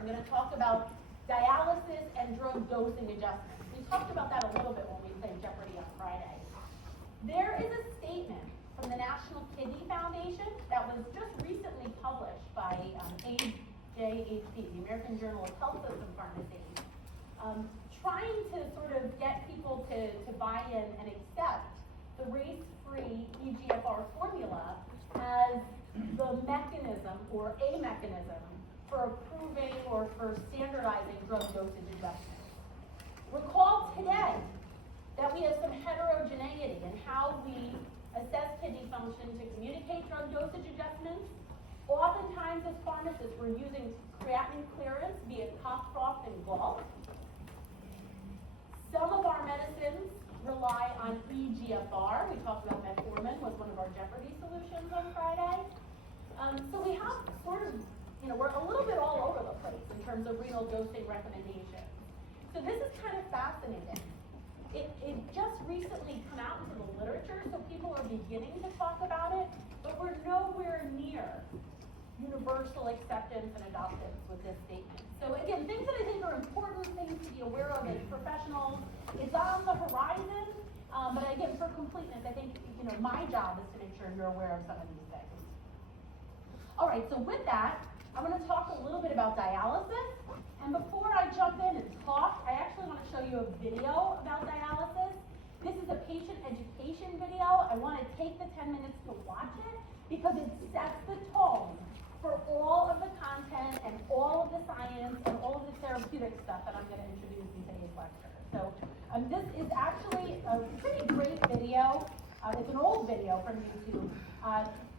I'm going to talk about dialysis and drug dosing adjustments. We talked about that a little bit when we played Jeopardy on Friday. There is a statement from the National Kidney Foundation that was just recently published by AJHP, the American Journal of Health System Pharmacy, trying to sort of get people to buy in and accept the race-free EGFR formula as the mechanism or a mechanism for approving or for standardizing drug dosage adjustments. Recall today that we have some heterogeneity in how we assess kidney function to communicate drug dosage adjustments. Oftentimes as pharmacists, we're using creatinine clearance via Cockcroft and Gall. Some of our medicines rely on EGFR. We talked about metformin was one of our Jeopardy solutions on Friday. So we have sort of, we're a little bit all over the place in terms of renal dosing recommendations. So this is kind of fascinating. It just recently come out into the literature, so people are beginning to talk about it, but we're nowhere near universal acceptance and adoption with this statement. So again, things that I think are important things to be aware of as professionals. It's on the horizon, but again, for completeness, I think my job is to make sure you're aware of some of these things. All right, so with that, I'm going to talk a little bit about dialysis. And before I jump in and talk, I actually want to show you a video about dialysis. This is a patient education video. I want to take the 10 minutes to watch it because it sets the tone for all of the content and all of the science and all of the therapeutic stuff that I'm going to introduce in today's lecture. So this is actually a pretty great video. It's an old video from YouTube.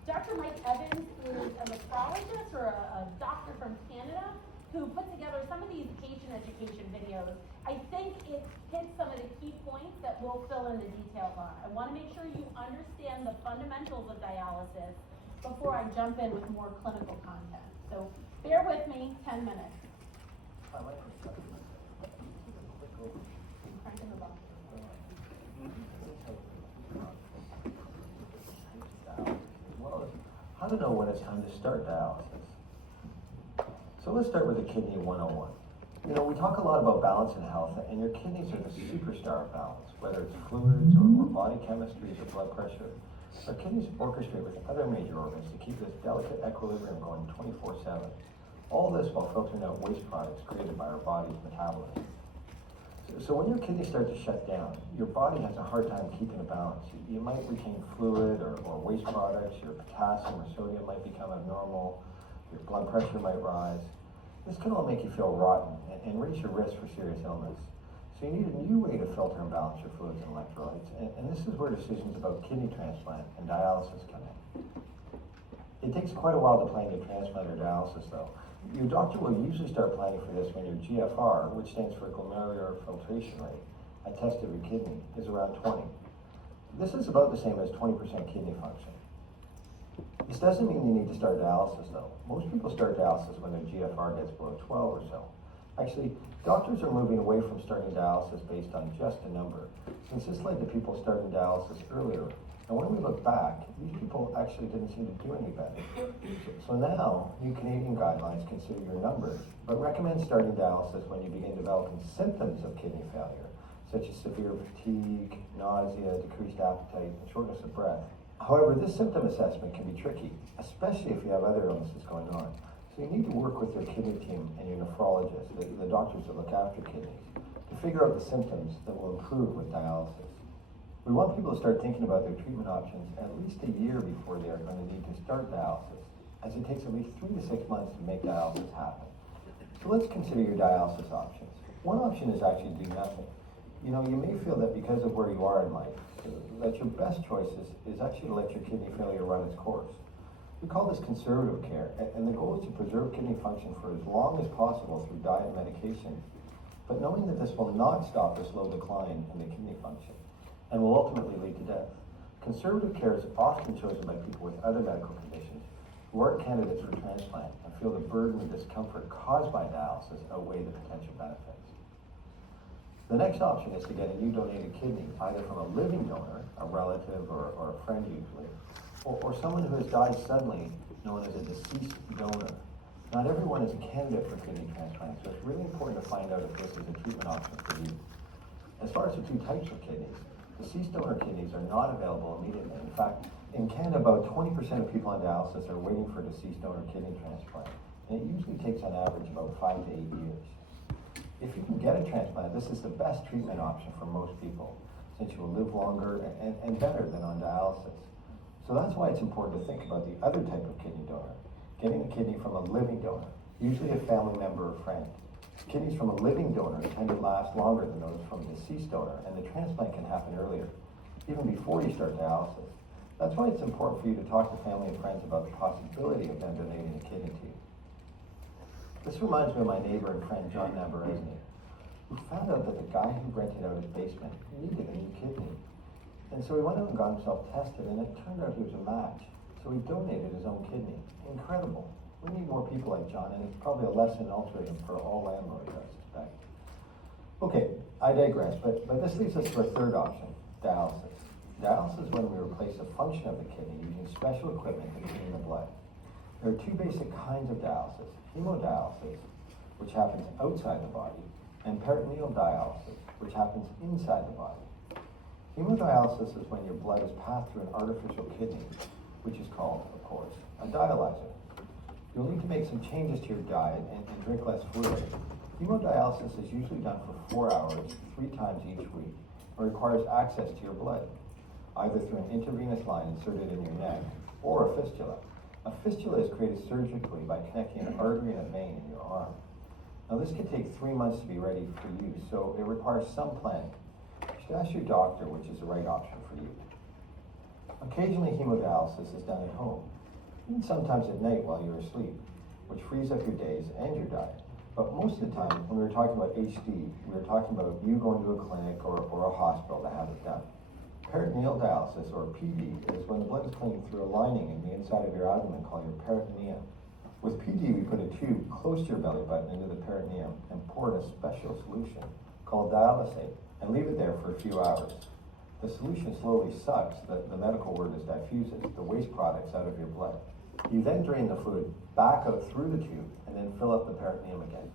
Dr. Mike Evans is a nephrologist or a doctor from Canada who put together some of these patient education videos. I think it hits some of the key points that we'll fill in the details on. I want to make sure you understand the fundamentals of dialysis before I jump in with more clinical content. So bear with me, 10 minutes. How to know when it's time to start dialysis. So let's start with the kidney 101. We talk a lot about balance in health, and your kidneys are the superstar of balance, whether it's fluids or body chemistries or blood pressure. Our kidneys orchestrate with other major organs to keep this delicate equilibrium going 24/7. All this while filtering out waste products created by our body's metabolism. So when your kidneys start to shut down, your body has a hard time keeping a balance. You might retain fluid or waste products, your potassium or sodium might become abnormal, your blood pressure might rise. This can all make you feel rotten and raise your risk for serious illness. So you need a new way to filter and balance your fluids and electrolytes, and this is where decisions about kidney transplant and dialysis come in. It takes quite a while to plan your transplant or dialysis though. Your doctor will usually start planning for this when your GFR, which stands for glomerular filtration rate, a test of your kidney, is around 20. This is about the same as 20% kidney function. This doesn't mean you need to start dialysis though. Most people start dialysis when their GFR gets below 12 or so. Actually, doctors are moving away from starting dialysis based on just a number, since this led to people starting dialysis earlier. And when we look back, these people actually didn't seem to do any better. So now, new Canadian guidelines consider your number, but recommend starting dialysis when you begin developing symptoms of kidney failure, such as severe fatigue, nausea, decreased appetite, and shortness of breath. However, this symptom assessment can be tricky, especially if you have other illnesses going on. So you need to work with your kidney team and your nephrologist, the doctors that look after kidneys, to figure out the symptoms that will improve with dialysis. We want people to start thinking about their treatment options at least a year before they are going to need to start dialysis, as it takes at least 3 to 6 months to make dialysis happen. So let's consider your dialysis options. One option is actually do nothing. You may feel that because of where you are in life, that your best choice is actually to let your kidney failure run its course. We call this conservative care, and the goal is to preserve kidney function for as long as possible through diet and medication, but knowing that this will not stop the slow decline in the kidney function and will ultimately lead to death. Conservative care is often chosen by people with other medical conditions who aren't candidates for transplant and feel the burden and discomfort caused by dialysis outweigh the potential benefits. The next option is to get a new donated kidney, either from a living donor, a relative or a friend usually, or someone who has died suddenly, known as a deceased donor. Not everyone is a candidate for kidney transplant, so it's really important to find out if this is a treatment option for you. As far as the two types of kidneys, deceased donor kidneys are not available immediately. In fact, in Canada, about 20% of people on dialysis are waiting for deceased donor kidney transplant, and it usually takes on average about 5 to 8 years. If you can get a transplant, this is the best treatment option for most people, since you will live longer and better than on dialysis. So that's why it's important to think about the other type of kidney donor, getting a kidney from a living donor, usually a family member or friend. Kidneys from a living donor tend to last longer than those from a deceased donor, and the transplant can happen earlier, even before you start dialysis. That's why it's important for you to talk to family and friends about the possibility of them donating a kidney to you. This reminds me of my neighbor and friend, John Nabaresny, who found out that the guy who rented out his basement needed a new kidney. And so he went out and got himself tested, and it turned out he was a match. So he donated his own kidney. Incredible. We need more people like John, and it's probably a lesson ultimatum for all landlords, I suspect. Okay, I digress, but this leads us to our third option, dialysis. Dialysis is when we replace a function of the kidney using special equipment to clean the blood. There are two basic kinds of dialysis, hemodialysis, which happens outside the body, and peritoneal dialysis, which happens inside the body. Hemodialysis is when your blood is passed through an artificial kidney, which is called, of course, a dialyzer. You'll need to make some changes to your diet and drink less fluid. Hemodialysis is usually done for 4 hours, 3 times each week, and requires access to your blood, either through an intravenous line inserted in your neck or a fistula. A fistula is created surgically by connecting an artery and a vein in your arm. Now this can take 3 months to be ready for use, so it requires some planning. You should ask your doctor which is the right option for you. Occasionally hemodialysis is done at home, even sometimes at night while you're asleep, which frees up your days and your diet. But most of the time, when we were talking about HD, we were talking about you going to a clinic or a hospital to have it done. Peritoneal dialysis, or PD, is when the blood is cleaned through a lining in the inside of your abdomen called your peritoneum. With PD, we put a tube close to your belly button into the peritoneum and pour in a special solution called dialysate and leave it there for a few hours. The solution slowly sucks, the medical word is diffuses, the waste products out of your blood. You then drain the fluid back out through the tube and then fill up the peritoneum again.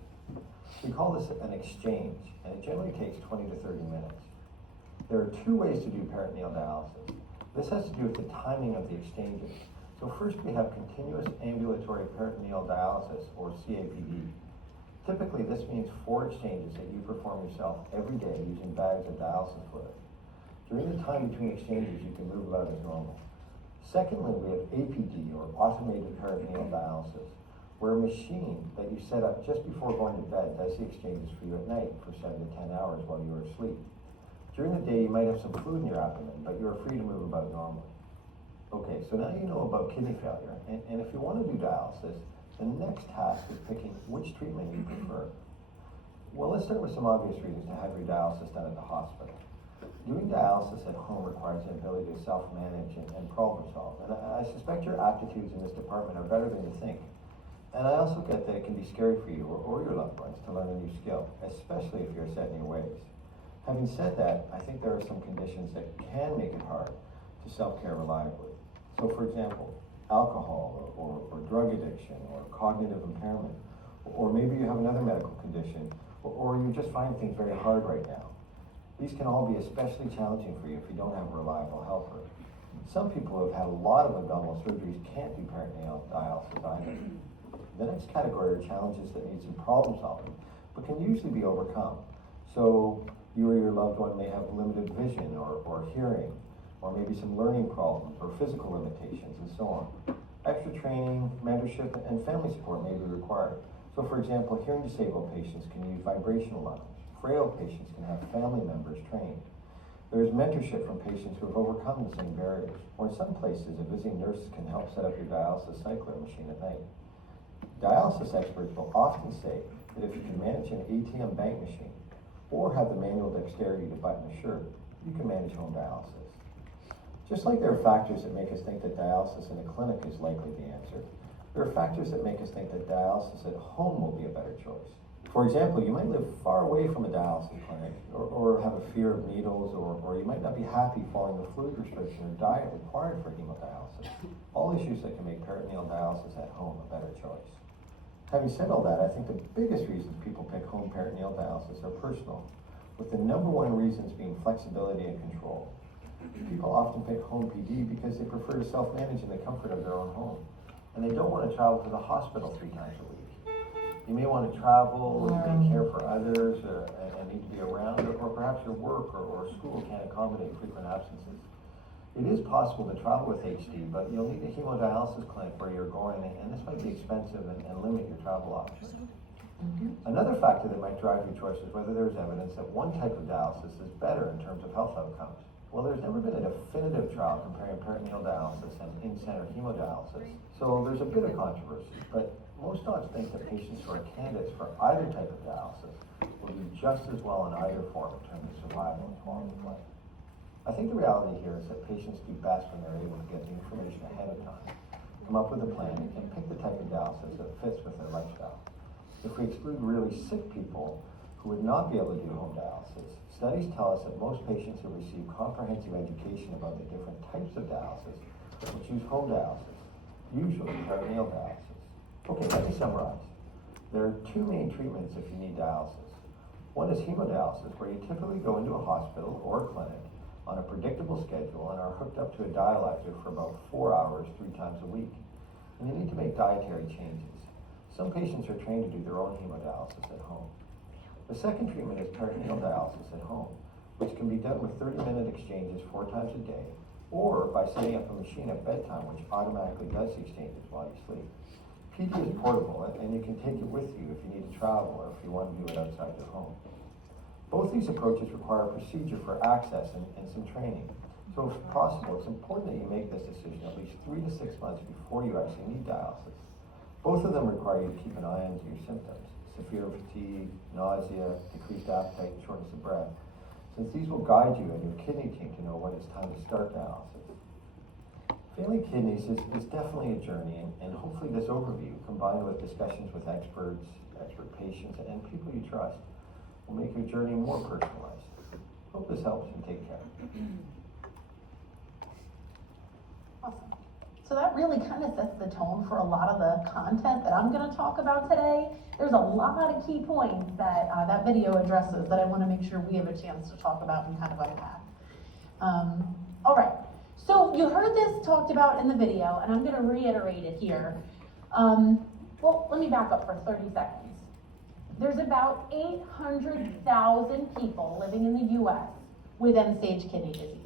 We call this an exchange, and it generally takes 20 to 30 minutes. There are 2 ways to do peritoneal dialysis. This has to do with the timing of the exchanges. So first we have continuous ambulatory peritoneal dialysis, or CAPD. Typically this means 4 exchanges that you perform yourself every day using bags of dialysis fluid. During the time between exchanges, you can move about as normal. Secondly, we have APD, or automated peritoneal dialysis, where a machine that you set up just before going to bed does the exchanges for you at night for 7 to 10 hours while you are asleep. During the day, you might have some fluid in your abdomen, but you are free to move about normally. Okay, so now you know about kidney failure, and if you want to do dialysis, the next task is picking which treatment you prefer. Well, let's start with some obvious reasons to have your dialysis done at the hospital. Doing dialysis at home requires the ability to self-manage and problem solve, and I suspect your aptitudes in this department are better than you think. And I also get that it can be scary for you or your loved ones to learn a new skill, especially if you're set in your ways. Having said that, I think there are some conditions that can make it hard to self-care reliably. So for example, alcohol or drug addiction or cognitive impairment, or maybe you have another medical condition, or you just find things very hard right now. These can all be especially challenging for you if you don't have a reliable helper. Some people who have had a lot of abdominal surgeries can't do peritoneal dialysis either. The next category are challenges that need some problem solving, but can usually be overcome. So you or your loved one may have limited vision or hearing, or maybe some learning problems or physical limitations and so on. Extra training, mentorship, and family support may be required. So for example, hearing disabled patients can use vibrational lounge. Frail patients can have family members trained. There is mentorship from patients who have overcome the same barriers, or in some places, a visiting nurse can help set up your dialysis cycler machine at night. Dialysis experts will often say that if you can manage an ATM bank machine, or have the manual dexterity to button a shirt, you can manage home dialysis. Just like there are factors that make us think that dialysis in a clinic is likely the answer, there are factors that make us think that dialysis at home will be a better choice. For example, you might live far away from a dialysis clinic, or have a fear of needles, or you might not be happy following the fluid restriction or diet required for hemodialysis. All issues that can make peritoneal dialysis at home a better choice. Having said all that, I think the biggest reasons people pick home peritoneal dialysis are personal, with the number one reasons being flexibility and control. People often pick home PD because they prefer to self-manage in the comfort of their own home, and they don't want to travel to the hospital 3 times a week. You may want to travel, you may care for others, and need to be around, or perhaps your work or school can't accommodate frequent absences. It is possible to travel with HD, but you'll need a hemodialysis clinic where you're going, and this might be expensive and limit your travel options. Another factor that might drive your choice is whether there's evidence that one type of dialysis is better in terms of health outcomes. Well, there's never been a definitive trial comparing peritoneal dialysis and in-center hemodialysis, so there's a bit of controversy, but most docs think that patients who are candidates for either type of dialysis will do just as well in either form in terms of survival and quality of life. I think the reality here is that patients do best when they're able to get the information ahead of time, come up with a plan, and pick the type of dialysis that fits with their lifestyle. If we exclude really sick people who would not be able to do home dialysis, studies tell us that most patients who receive comprehensive education about the different types of dialysis will choose home dialysis, usually peritoneal dialysis. Okay, let me summarize. There are 2 main treatments if you need dialysis. One is hemodialysis, where you typically go into a hospital or a clinic on a predictable schedule and are hooked up to a dialyzer for about 4 hours 3 times a week. And you need to make dietary changes. Some patients are trained to do their own hemodialysis at home. The second treatment is peritoneal dialysis at home, which can be done with 30-minute exchanges 4 times a day, or by setting up a machine at bedtime which automatically does the exchanges while you sleep. PD is portable, and you can take it with you if you need to travel or if you want to do it outside your home. Both these approaches require a procedure for access and some training. So if possible, it's important that you make this decision at least 3 to 6 months before you actually need dialysis. Both of them require you to keep an eye on your symptoms: severe fatigue, nausea, decreased appetite, and shortness of breath, since these will guide you and your kidney team to know when it's time to start dialysis. Failing kidneys is definitely a journey, and hopefully this overview, combined with discussions with expert patients, and people you trust, will make your journey more personalized. Hope this helps, and take care. Awesome. So that really kind of sets the tone for a lot of the content that I'm going to talk about today. There's a lot of key points that that video addresses that I want to make sure we have a chance to talk about and kind of unpack. All right. So you heard this talked about in the video, and I'm going to reiterate it here. Well, let me back up for 30 seconds. There's about 800,000 people living in the U.S. with end-stage kidney disease.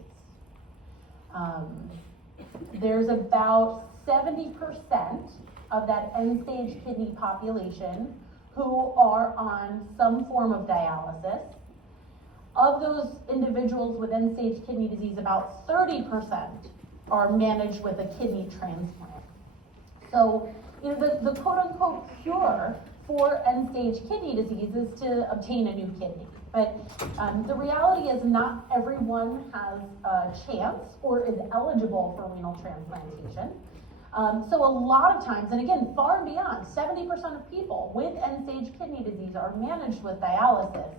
There's about 70% of that end-stage kidney population who are on some form of dialysis. Of those individuals with end-stage kidney disease, about 30% are managed with a kidney transplant. So, the quote-unquote cure for end-stage kidney disease is to obtain a new kidney. But the reality is not everyone has a chance or is eligible for renal transplantation. So a lot of times, and again, far and beyond, 70% of people with end-stage kidney disease are managed with dialysis.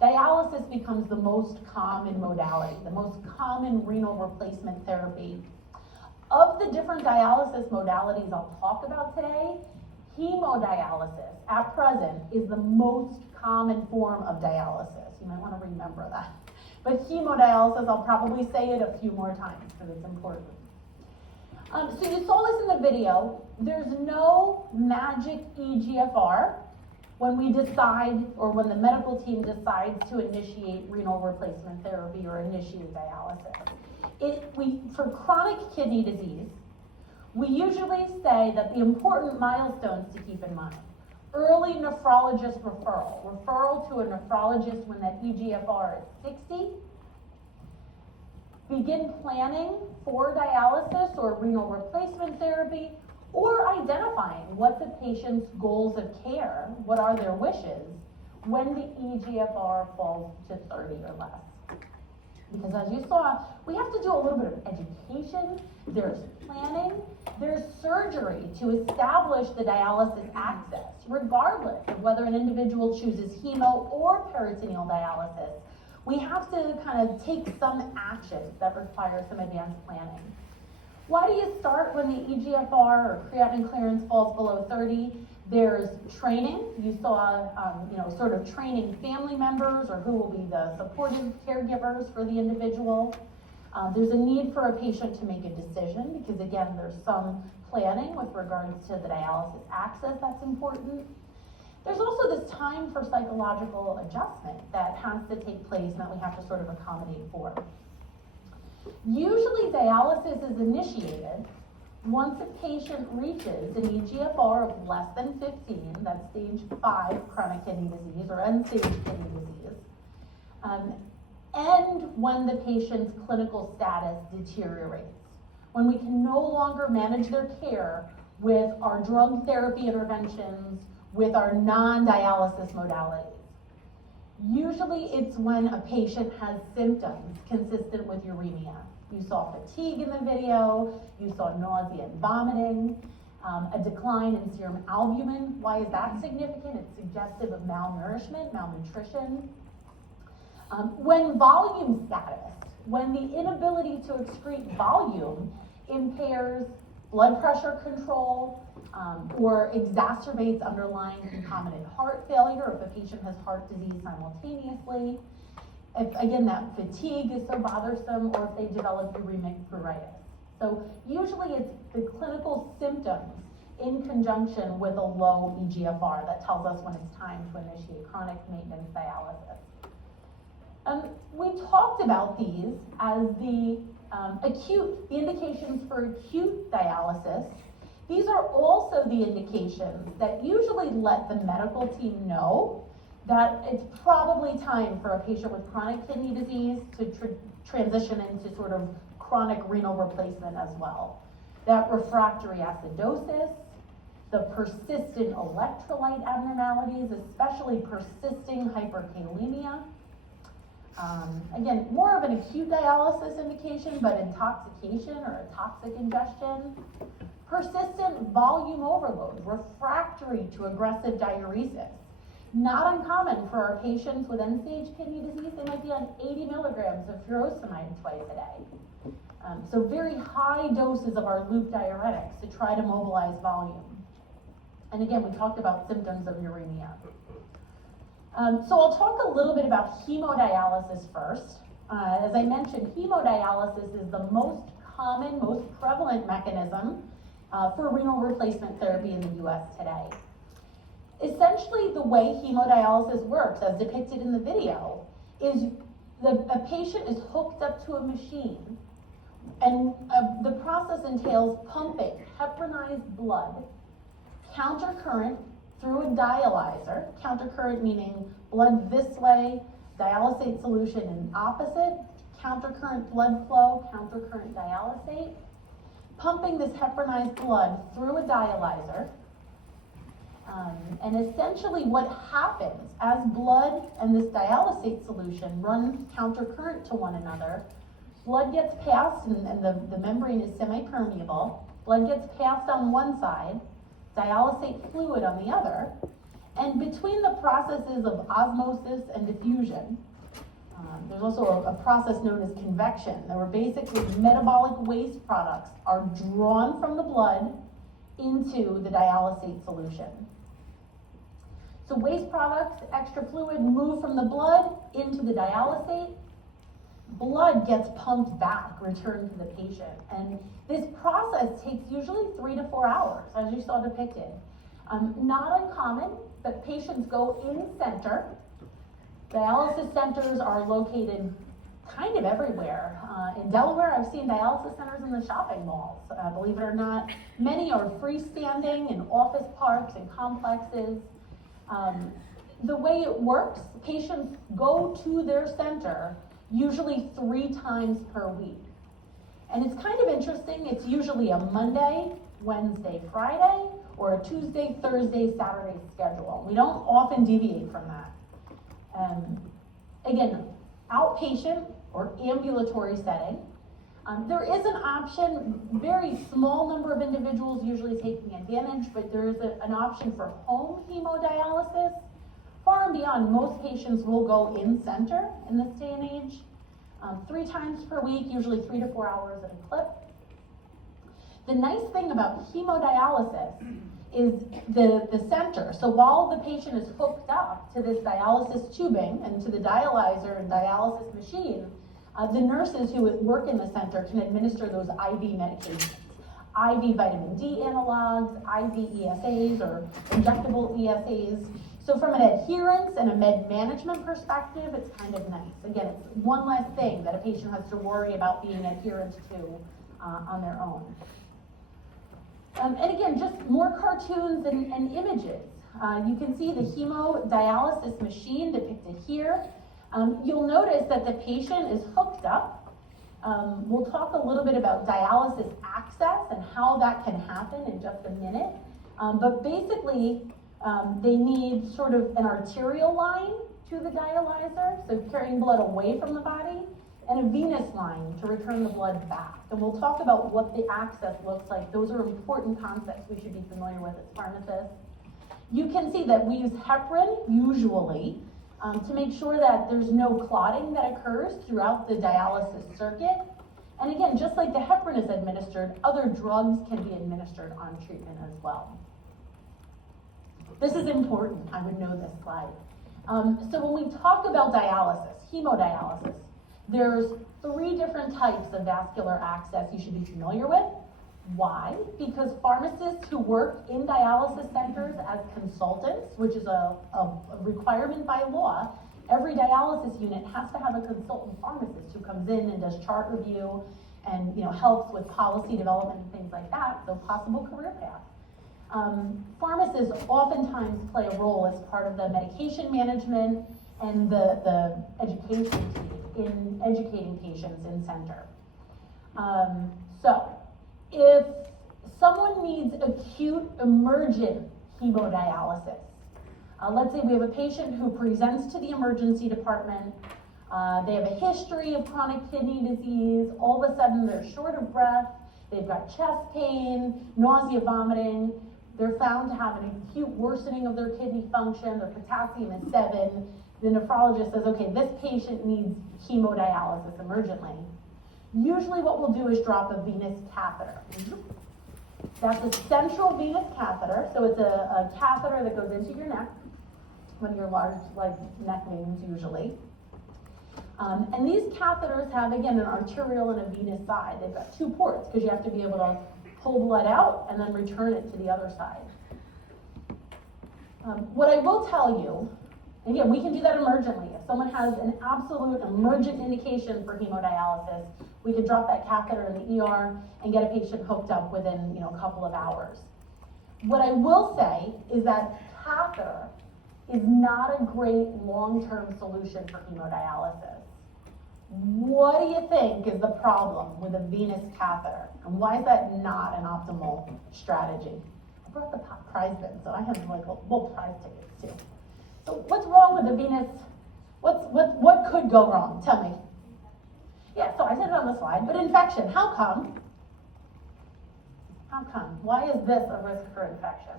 Dialysis becomes the most common modality, the most common renal replacement therapy. Of the different dialysis modalities I'll talk about today, hemodialysis at present is the most common form of dialysis. You might want to remember that. But hemodialysis, I'll probably say it a few more times because it's important. So you saw this in the video. There's no magic EGFR when we decide, or when the medical team decides to initiate renal replacement therapy or initiate dialysis. For chronic kidney disease, we usually say that the important milestones to keep in mind: early nephrologist referral to a nephrologist when that EGFR is 60, begin planning for dialysis or renal replacement therapy, or identifying what the patient's goals of care, what are their wishes, when the EGFR falls to 30 or less. Because as you saw, we have to do a little bit of education, there's planning, there's surgery to establish the dialysis access, regardless of whether an individual chooses hemo or peritoneal dialysis. We have to kind of take some actions that require some advanced planning. Why do you start when the EGFR or creatinine clearance falls below 30? There's training. You saw, sort of training family members or who will be the supportive caregivers for the individual. There's a need for a patient to make a decision because, again, there's some planning with regards to the dialysis access that's important. There's also this time for psychological adjustment that has to take place and that we have to sort of accommodate for. Usually dialysis is initiated once a patient reaches an eGFR of less than 15, that's stage 5 chronic kidney disease or end-stage kidney disease, and when the patient's clinical status deteriorates. When we can no longer manage their care with our drug therapy interventions, with our non-dialysis modalities. Usually it's when a patient has symptoms consistent with uremia. You saw fatigue in the video, you saw nausea and vomiting, a decline in serum albumin. Why is that significant? It's suggestive of malnourishment, malnutrition. When volume status, when the inability to excrete volume impairs blood pressure control or exacerbates underlying concomitant heart failure if a patient has heart disease simultaneously. If, again, that fatigue is so bothersome, or if they develop uremic pruritus. So usually it's the clinical symptoms in conjunction with a low eGFR that tells us when it's time to initiate chronic maintenance dialysis. We talked about these as the indications for acute dialysis. These are also the indications that usually let the medical team know that it's probably time for a patient with chronic kidney disease to transition into sort of chronic renal replacement as well. That refractory acidosis, the persistent electrolyte abnormalities, especially persisting hyperkalemia. Again, more of an acute dialysis indication, but intoxication or a toxic ingestion. Persistent volume overload, refractory to aggressive diuresis. Not uncommon for our patients with end-stage kidney disease. They might be on 80 milligrams of furosemide twice a day. So very high doses of our loop diuretics to try to mobilize volume. And again, we talked about symptoms of uremia. So I'll talk a little bit about hemodialysis first. As I mentioned, hemodialysis is the most common, most prevalent mechanism for renal replacement therapy in the US today. Essentially, the way hemodialysis works, as depicted in the video, is a patient is hooked up to a machine, and the process entails pumping heparinized blood, countercurrent through a dialyzer, countercurrent meaning blood this way, dialysate solution in opposite, countercurrent blood flow, countercurrent dialysate, pumping this heparinized blood through a dialyzer. And essentially what happens as blood and this dialysate solution run countercurrent to one another, blood gets passed, and the membrane is semi-permeable, blood gets passed on one side, dialysate fluid on the other, and between the processes of osmosis and diffusion, there's also a process known as convection, where basically metabolic waste products are drawn from the blood into the dialysate solution. So waste products, extra fluid, move from the blood into the dialysate. Blood gets pumped back, returned to the patient. And this process takes usually 3 to 4 hours, as you saw depicted. Not uncommon, but patients go in center. Dialysis centers are located kind of everywhere. In Delaware, I've seen dialysis centers in the shopping malls. Believe it or not, many are freestanding in office parks and complexes. The way it works, patients go to their center usually 3 times per week. And it's kind of interesting, it's usually a Monday, Wednesday, Friday, or a Tuesday, Thursday, Saturday schedule. We don't often deviate from that. Again, outpatient or ambulatory setting. There is an option, very small number of individuals usually taking advantage, but there is an option for home hemodialysis. Far and beyond, most patients will go in center in this day and age. 3 times per week, usually 3 to 4 hours at a clip. The nice thing about hemodialysis is the center. So while the patient is hooked up to this dialysis tubing and to the dialyzer and dialysis machine, the nurses who work in the center can administer those IV medications. IV vitamin D analogs, IV ESAs or injectable ESAs. So from an adherence and a med management perspective, it's kind of nice. Again, it's one less thing that a patient has to worry about being adherent to on their own. And again, just more cartoons and images. You can see the hemodialysis machine depicted here. You'll notice that the patient is hooked up. We'll talk a little bit about dialysis access and how that can happen in just a minute. But basically, they need sort of an arterial line to the dialyzer, so carrying blood away from the body, and a venous line to return the blood back. And we'll talk about what the access looks like. Those are important concepts we should be familiar with as pharmacists. You can see that we use heparin usually to make sure that there's no clotting that occurs throughout the dialysis circuit. And again, just like the heparin is administered, other drugs can be administered on treatment as well. This is important, I would know this slide. So when we talk about dialysis, hemodialysis, there's 3 different types of vascular access you should be familiar with. Why? Because pharmacists who work in dialysis centers as consultants, which is a requirement by law, every dialysis unit has to have a consultant pharmacist who comes in and does chart review and helps with policy development and things like that, so possible career path. Pharmacists oftentimes play a role as part of the medication management and the education team in educating patients in center. So if someone needs acute emergent hemodialysis, let's say we have a patient who presents to the emergency department, they have a history of chronic kidney disease, all of a sudden they're short of breath, they've got chest pain, nausea, vomiting, they're found to have an acute worsening of their kidney function, their potassium is 7, the nephrologist says, okay, this patient needs hemodialysis emergently. Usually what we'll do is drop a venous catheter. That's a central venous catheter, so it's a catheter that goes into your neck, one of your large neck veins usually. And these catheters have, again, an arterial and a venous side. They've got 2 ports because you have to be able to pull blood out and then return it to the other side. What I will tell you, again, we can do that emergently. If someone has an absolute emergent indication for hemodialysis, we can drop that catheter in the ER and get a patient hooked up within a couple of hours. What I will say is that catheter is not a great long-term solution for hemodialysis. What do you think is the problem with a venous catheter? And why is that not an optimal strategy? I brought the prize bin, so I have little prize tickets too. So what's wrong with the venous? What could go wrong? Tell me. Yeah, so I said it on the slide, but infection, how come? How come? Why is this a risk for infection?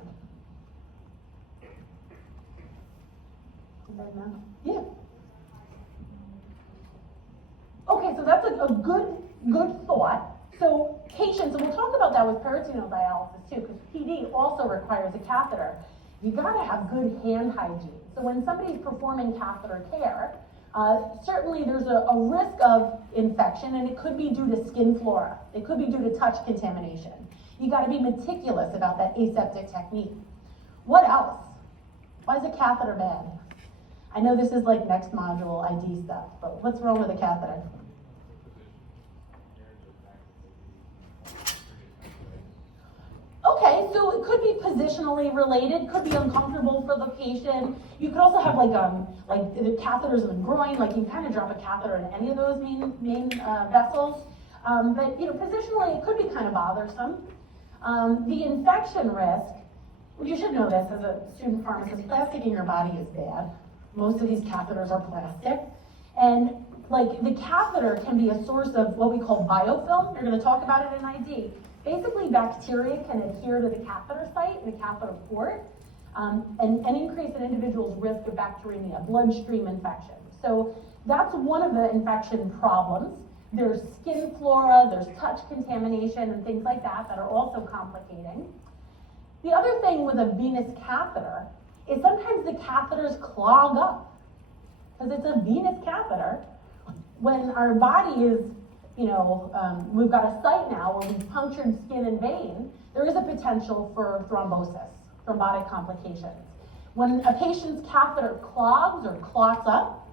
Anybody know? Yeah. Okay, so that's a good thought. So patients, and we'll talk about that with peritoneal dialysis too, because PD also requires a catheter. You gotta have good hand hygiene. So when somebody's performing catheter care, certainly there's a risk of infection, and it could be due to skin flora. It could be due to touch contamination. You gotta be meticulous about that aseptic technique. What else? Why is a catheter bad? I know this is like next module ID stuff, but what's wrong with a catheter? Okay, so it could be positionally related, could be uncomfortable for the patient. You could also have like the catheters in the groin, like you kind of drop a catheter in any of those main vessels. But positionally it could be kind of bothersome. The infection risk, you should know this as a student pharmacist, plastic in your body is bad. Most of these catheters are plastic. And the catheter can be a source of what we call biofilm. You're gonna talk about it in ID. Basically, bacteria can adhere to the catheter site and the catheter port and increase an individual's risk of bacteremia, bloodstream infection. So that's one of the infection problems. There's skin flora, there's touch contamination and things like that that are also complicating. The other thing with a venous catheter is sometimes the catheters clog up. Because it's a venous catheter, when our body is, we've got a site now where we've punctured skin and vein, there is a potential for thrombosis, thrombotic complications. When a patient's catheter clogs or clots up,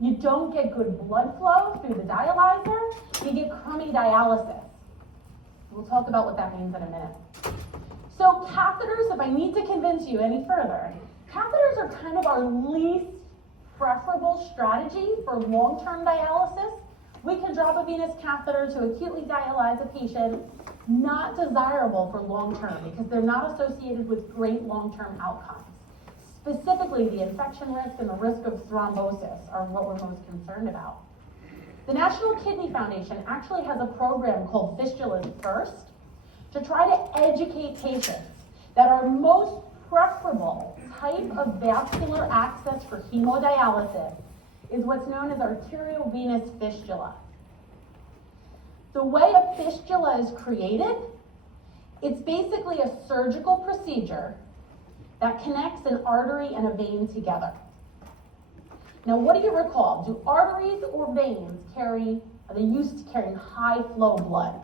you don't get good blood flow through the dialyzer, you get crummy dialysis. We'll talk about what that means in a minute. So catheters, if I need to convince you any further, catheters are kind of our least preferable strategy for long-term dialysis. We can drop a venous catheter to acutely dialyze a patient, not desirable for long-term because they're not associated with great long-term outcomes. Specifically, the infection risk and the risk of thrombosis are what we're most concerned about. The National Kidney Foundation actually has a program called Fistulas First to try to educate patients that our most preferable type of vascular access for hemodialysis is what's known as arteriovenous fistula. The way a fistula is created, it's basically a surgical procedure that connects an artery and a vein together. Now, what do you recall? Do arteries or veins are they used to carrying high flow blood?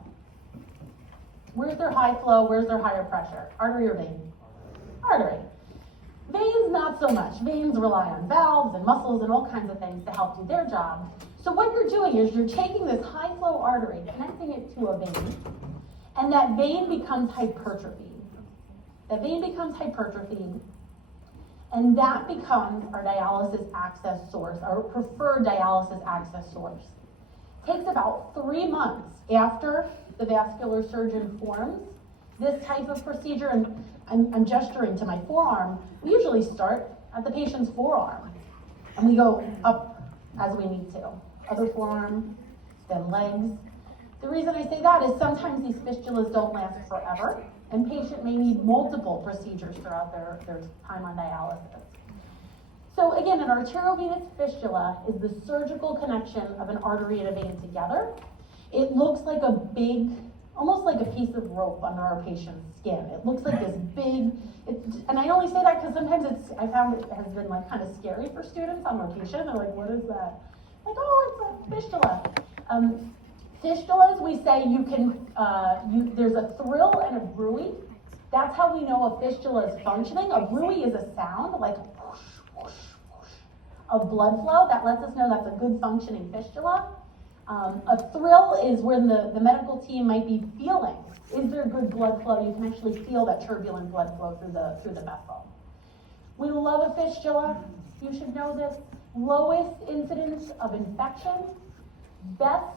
Where's their high flow? Where's their higher pressure? Artery or vein? Artery. Veins, not so much. Veins rely on valves and muscles and all kinds of things to help do their job. So what you're doing is you're taking this high flow artery, connecting it to a vein, and that vein becomes hypertrophied. That vein becomes hypertrophied, and that becomes our dialysis access source, our preferred dialysis access source. It takes about 3 months after the vascular surgeon forms this type of procedure, and I'm gesturing to my forearm. We usually start at the patient's forearm, and we go up as we need to. Other forearm, then legs. The reason I say that is sometimes these fistulas don't last forever, and patient may need multiple procedures throughout their time on dialysis. So again, an arteriovenous fistula is the surgical connection of an artery and a vein together. It looks like a big, almost like a piece of rope under our patient's skin. It looks like this big, and I only say that because sometimes I found it has been like kind of scary for students on rotation. They're like, what is that? Like, oh, it's a fistula. Fistulas, we say there's a thrill and a bruit. That's how we know a fistula is functioning. A bruit is a sound, like whoosh, whoosh, whoosh, of blood flow. That lets us know that's a good functioning fistula. A thrill is when the medical team might be feeling, is there good blood flow? You can actually feel that turbulent blood flow through the vessel. We love a fistula. You should know this. Lowest incidence of infection, best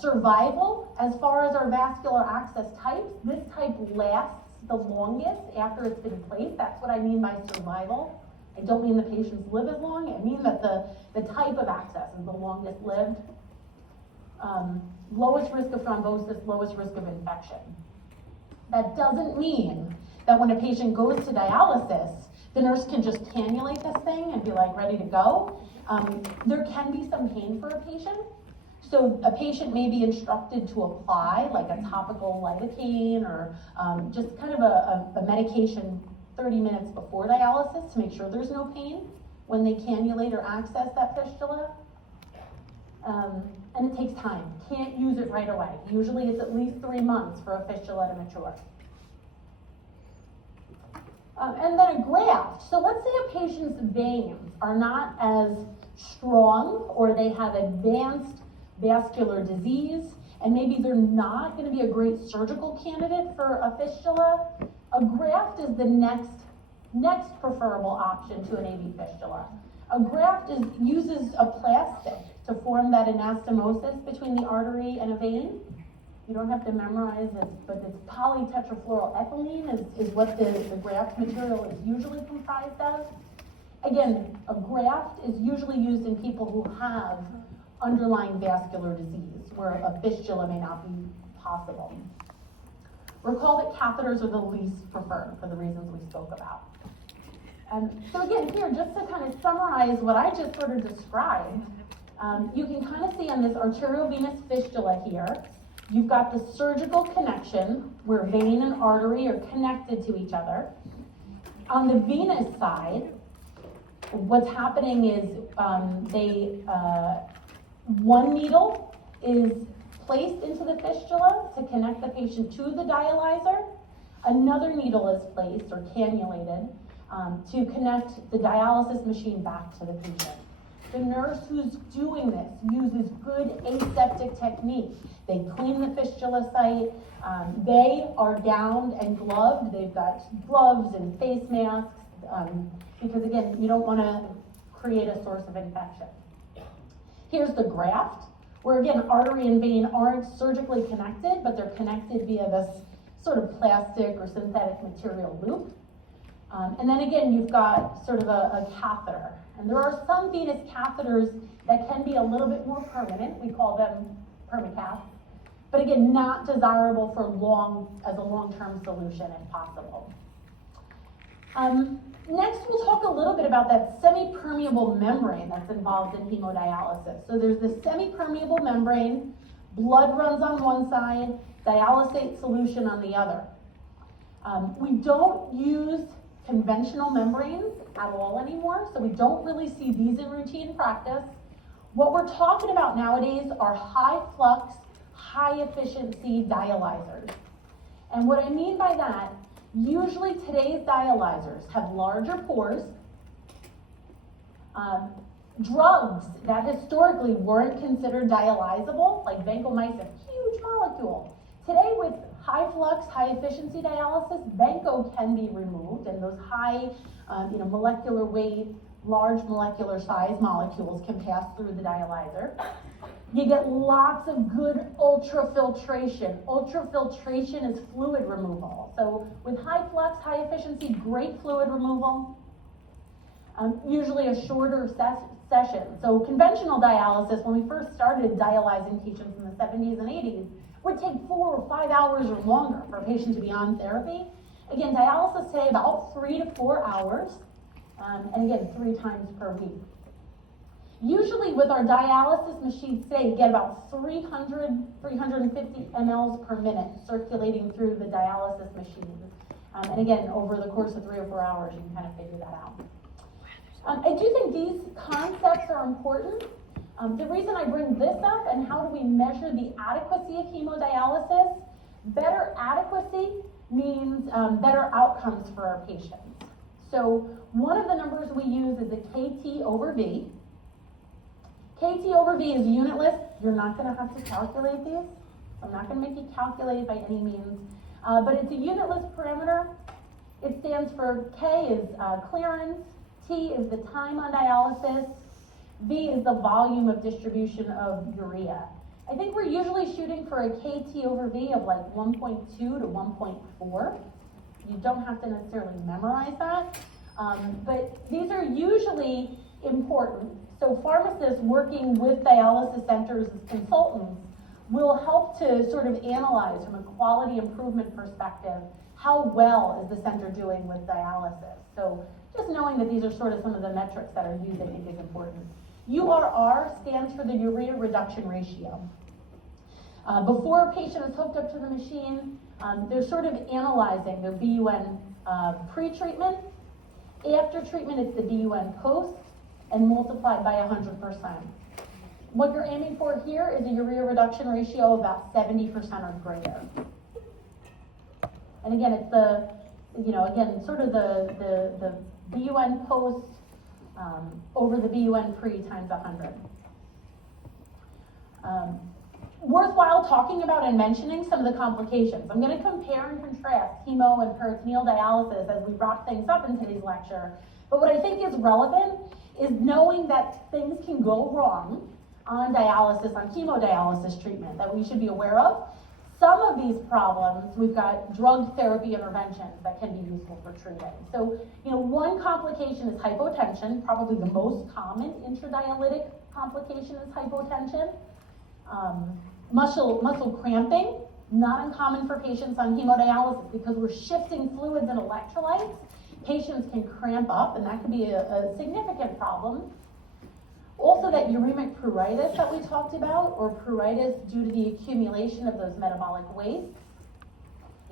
survival as far as our vascular access types. This type lasts the longest after it's been placed. That's what I mean by survival. I don't mean the patients live as long. I mean that the type of access is the longest lived. Lowest risk of thrombosis, lowest risk of infection. That doesn't mean that when a patient goes to dialysis, the nurse can just cannulate this thing and be like ready to go. There can be some pain for a patient. So a patient may be instructed to apply like a topical lidocaine or just kind of a medication 30 minutes before dialysis to make sure there's no pain when they cannulate or access that fistula. And it takes time. Can't use it right away. Usually it's at least 3 months for a fistula to mature. And then a graft. So let's say a patient's veins are not as strong or they have advanced vascular disease, and maybe they're not going to be a great surgical candidate for a fistula. A graft is the next preferable option to an AV fistula. A graft uses a plastic to form that anastomosis between the artery and a vein. You don't have to memorize it, but it's polytetrafluoroethylene is what the graft material is usually comprised of. Again, a graft is usually used in people who have underlying vascular disease, where a fistula may not be possible. Recall that catheters are the least preferred for the reasons we spoke about. So again, here, just to kind of summarize what I just sort of described, you can kind of see on this arteriovenous fistula here, You've got the surgical connection where vein and artery are connected to each other. On the venous side, what's happening is one needle is placed into the fistula to connect the patient to the dialyzer. Another needle is placed or cannulated to connect the dialysis machine back to the patient. The nurse who's doing this uses good aseptic technique. They clean the fistula site. They are gowned and gloved. They've got gloves and face masks because, again, you don't want to create a source of infection. Here's the graft, where, again, artery and vein aren't surgically connected, but they're connected via this sort of plastic or synthetic material loop. And then again, you've got sort of a catheter. And there are some venous catheters that can be a little bit more permanent. We call them permacaths. But again, not desirable for as a long-term solution if possible. Next, we'll talk a little bit about that semi-permeable membrane that's involved in hemodialysis. So there's this semi-permeable membrane, blood runs on one side, dialysate solution on the other. We don't use conventional membranes at all anymore, so we don't really see these in routine practice. What we're talking about nowadays are high flux, high efficiency dialyzers. And what I mean by that, usually today's dialyzers have larger pores, drugs that historically weren't considered dialyzable, like vancomycin, huge molecule. Today with high flux, high efficiency dialysis, vanco can be removed, and those high molecular weight, large molecular size molecules can pass through the dialyzer. You get lots of good ultrafiltration. Ultrafiltration is fluid removal. So with high flux, high efficiency, great fluid removal. Usually a shorter session. So conventional dialysis, when we first started dialyzing patients in the 70s and 80s, would take 4 or 5 hours or longer for a patient to be on therapy. Again, dialysis today about 3 to 4 hours, and again, 3 times per week. Usually with our dialysis machines today, you get about 350 mLs per minute circulating through the dialysis machine. And again, over the course of 3 or 4 hours, you can kind of figure that out. I do think these concepts are important. The reason I bring this up and how do we measure the adequacy of hemodialysis, better adequacy means better outcomes for our patients. So one of the numbers we use is a KT over V. KT over V is unitless. You're not going to have to calculate these. I'm not going to make you calculate it by any means. But it's a unitless parameter. It stands for K is clearance, T is the time on dialysis, V is the volume of distribution of urea. I think we're usually shooting for a KT over V of like 1.2 to 1.4. You don't have to necessarily memorize that. But these are usually important. So pharmacists working with dialysis centers as consultants will help to sort of analyze from a quality improvement perspective how well is the center doing with dialysis. So just knowing that these are sort of some of the metrics that are used, I think, is important. URR stands for the urea reduction ratio. Before a patient is hooked up to the machine, they're sort of analyzing their BUN pre-treatment. After treatment, it's the BUN post, and multiplied by 100%. What you're aiming for here is a urea reduction ratio of about 70% or greater. And again, it's the, sort of the BUN post over the BUN pre times 100. Worthwhile talking about and mentioning some of the complications. I'm going to compare and contrast hemo and peritoneal dialysis as we wrap things up in today's lecture. But what I think is relevant is knowing that things can go wrong on dialysis, on hemodialysis treatment that we should be aware of. Some of these problems, we've got drug therapy interventions that can be useful for treating. So, one complication is hypotension. Probably the most common intradialytic complication is hypotension. Muscle cramping, not uncommon for patients on hemodialysis because we're shifting fluids and electrolytes. Patients can cramp up, and that can be a significant problem. Also that uremic pruritus that we talked about, or pruritus due to the accumulation of those metabolic wastes,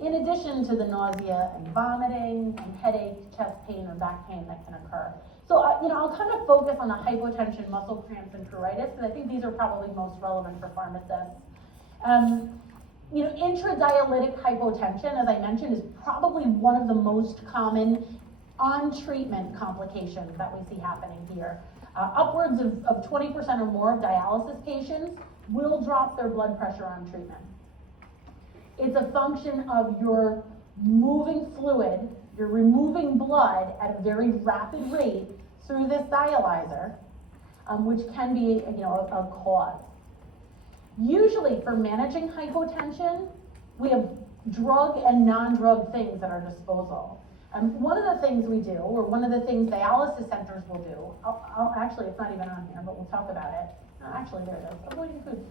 in addition to the nausea and vomiting and headache, chest pain, or back pain that can occur. So, I'll kind of focus on the hypotension, muscle cramps, and pruritus, because I think these are probably most relevant for pharmacists. Intradialytic hypotension, as I mentioned, is probably one of the most common on-treatment complications that we see happening here. Upwards of 20% or more of dialysis patients will drop their blood pressure on treatment. It's a function of your moving fluid, you're removing blood at a very rapid rate through this dialyzer, which can be, a cause. Usually for managing hypotension, we have drug and non-drug things at our disposal. One of the things we do, or one of the things dialysis centers will do, actually it's not even on here, but we'll talk about it. Actually, there it is, avoiding food.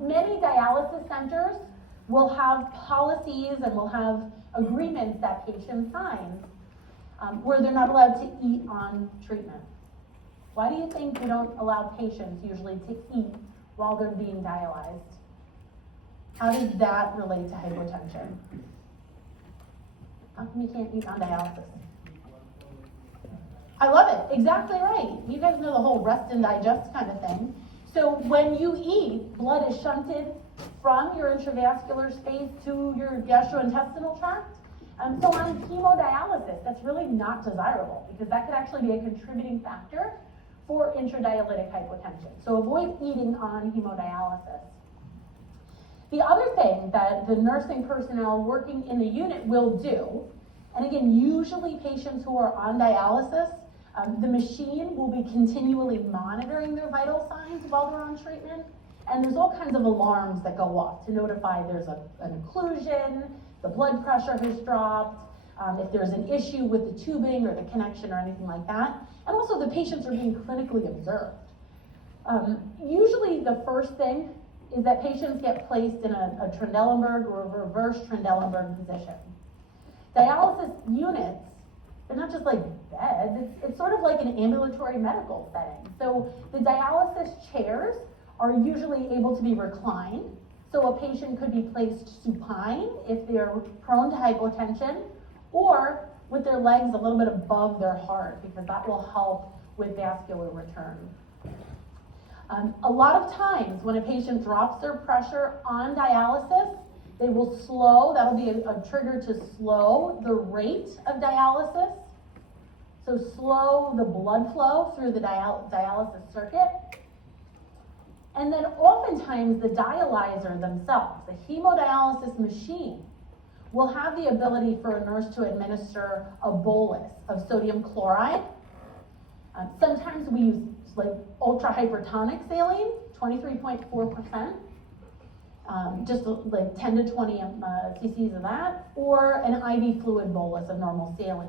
Many dialysis centers will have policies and will have agreements that patients sign where they're not allowed to eat on treatment. Why do you think we don't allow patients usually to eat while they're being dialyzed? How does that relate to hypotension? How come you can't eat on dialysis? I love it, exactly right. You guys know the whole rest and digest kind of thing. So when you eat, blood is shunted from your intravascular space to your gastrointestinal tract. So on hemodialysis, that's really not desirable because that could actually be a contributing factor for intradialytic hypotension. So avoid eating on hemodialysis. The other thing that the nursing personnel working in the unit will do, and again, usually patients who are on dialysis, the machine will be continually monitoring their vital signs while they're on treatment, and there's all kinds of alarms that go off to notify there's an occlusion, the blood pressure has dropped, if there's an issue with the tubing or the connection or anything like that, and also the patients are being clinically observed. Usually the first thing is that patients get placed in a Trendelenburg or a reverse Trendelenburg position. Dialysis units, they're not just like beds, it's sort of like an ambulatory medical setting. So the dialysis chairs are usually able to be reclined. So a patient could be placed supine if they're prone to hypotension, or with their legs a little bit above their heart, because that will help with vascular return. A lot of times when a patient drops their pressure on dialysis, they will slow, that'll be a trigger to slow the rate of dialysis. So slow the blood flow through the dialysis circuit. And then oftentimes the dialyzer themselves, the hemodialysis machine, will have the ability for a nurse to administer a bolus of sodium chloride. Sometimes we use like ultra hypertonic saline, 23.4%, just like 10 to 20 cc's of that, or an IV fluid bolus of normal saline,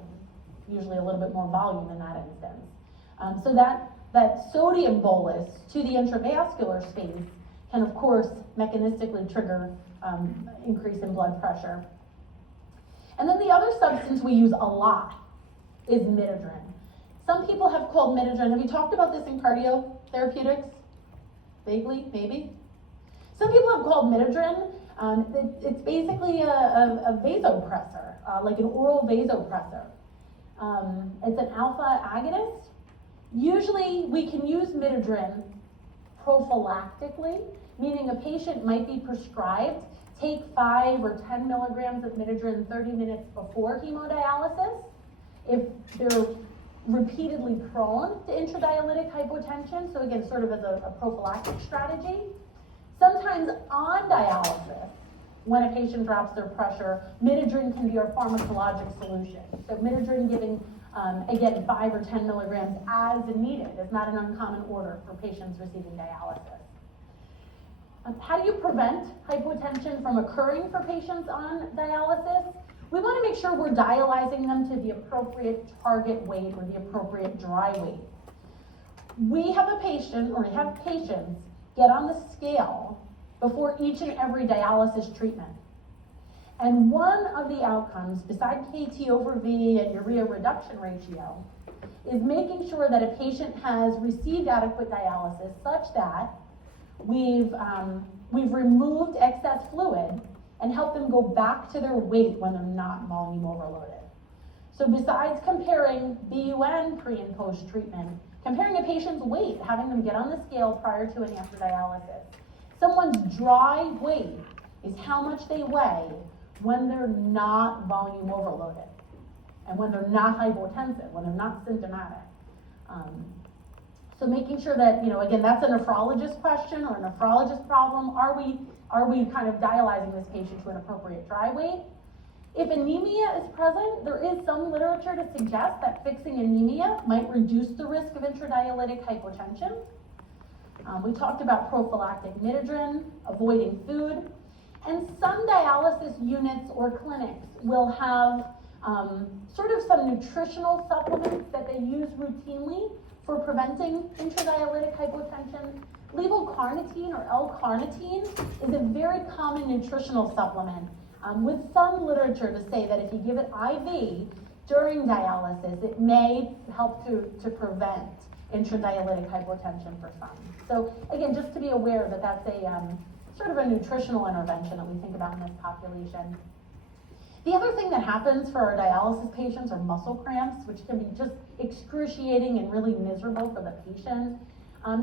usually a little bit more volume in that instance. So that sodium bolus to the intravascular space can, of course, mechanistically trigger increase in blood pressure. And then the other substance we use a lot is midodrine. Some people have called midodrine, have you talked about this in cardio therapeutics? Vaguely, maybe? Some people have called midodrine, it's basically a vasopressor, like an oral vasopressor. It's an alpha agonist. Usually we can use midodrine prophylactically, meaning a patient might be prescribed, take 5 or 10 milligrams of midodrine 30 minutes before hemodialysis. If they're repeatedly prone to intradialytic hypotension, so again, sort of as a prophylactic strategy. Sometimes on dialysis, when a patient drops their pressure, midodrine can be our pharmacologic solution. So midodrine giving, again, 5 or 10 milligrams as needed is not an uncommon order for patients receiving dialysis. How do you prevent hypotension from occurring for patients on dialysis? We want to make sure we're dialyzing them to the appropriate target weight or the appropriate dry weight. We have a patient, or we have patients, get on the scale before each and every dialysis treatment. And one of the outcomes, besides KT over V and urea reduction ratio, is making sure that a patient has received adequate dialysis such that we've removed excess fluid and helped them go back to their weight when they're not volume overloaded. So besides comparing BUN pre and post treatment, comparing a patient's weight, having them get on the scale prior to and after dialysis. Someone's dry weight is how much they weigh when they're not volume overloaded and when they're not hypotensive, when they're not symptomatic. So making sure that, again, that's a nephrologist question or a nephrologist problem. Are we kind of dialyzing this patient to an appropriate dry weight? If anemia is present, there is some literature to suggest that fixing anemia might reduce the risk of intradialytic hypotension. We talked about prophylactic midodrine, avoiding food, and some dialysis units or clinics will have sort of some nutritional supplements that they use routinely for preventing intradialytic hypotension. Levocardine or L-carnitine is a very common nutritional supplement with some literature to say that if you give it IV during dialysis, it may help to prevent intradialytic hypotension for some. So again, just to be aware that that's a sort of a nutritional intervention that we think about in this population. The other thing that happens for our dialysis patients are muscle cramps, which can be just excruciating and really miserable for the patient.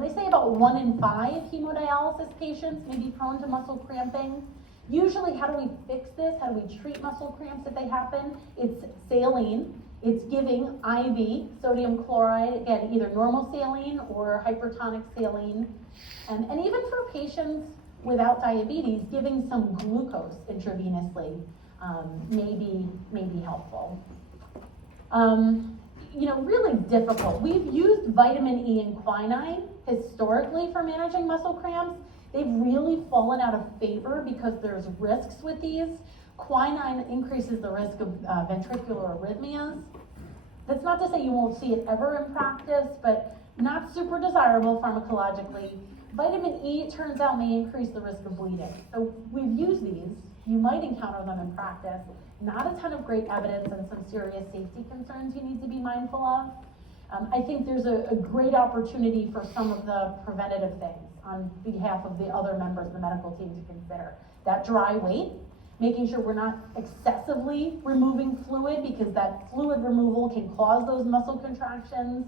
They say about 1 in 5 hemodialysis patients may be prone to muscle cramping. Usually, how do we fix this? How do we treat muscle cramps if they happen? It's saline. It's giving IV sodium chloride, again, either normal saline or hypertonic saline. And even for patients without diabetes, giving some glucose intravenously may be helpful. Really difficult. We've used vitamin E and quinine historically for managing muscle cramps. They've really fallen out of favor because there's risks with these. Quinine increases the risk of ventricular arrhythmias. That's not to say you won't see it ever in practice, but not super desirable pharmacologically. Vitamin E, it turns out, may increase the risk of bleeding. So we've used these. You might encounter them in practice. Not a ton of great evidence and some serious safety concerns you need to be mindful of. I think there's a great opportunity for some of the preventative things on behalf of the other members of the medical team to consider. That dry weight, making sure we're not excessively removing fluid because that fluid removal can cause those muscle contractions.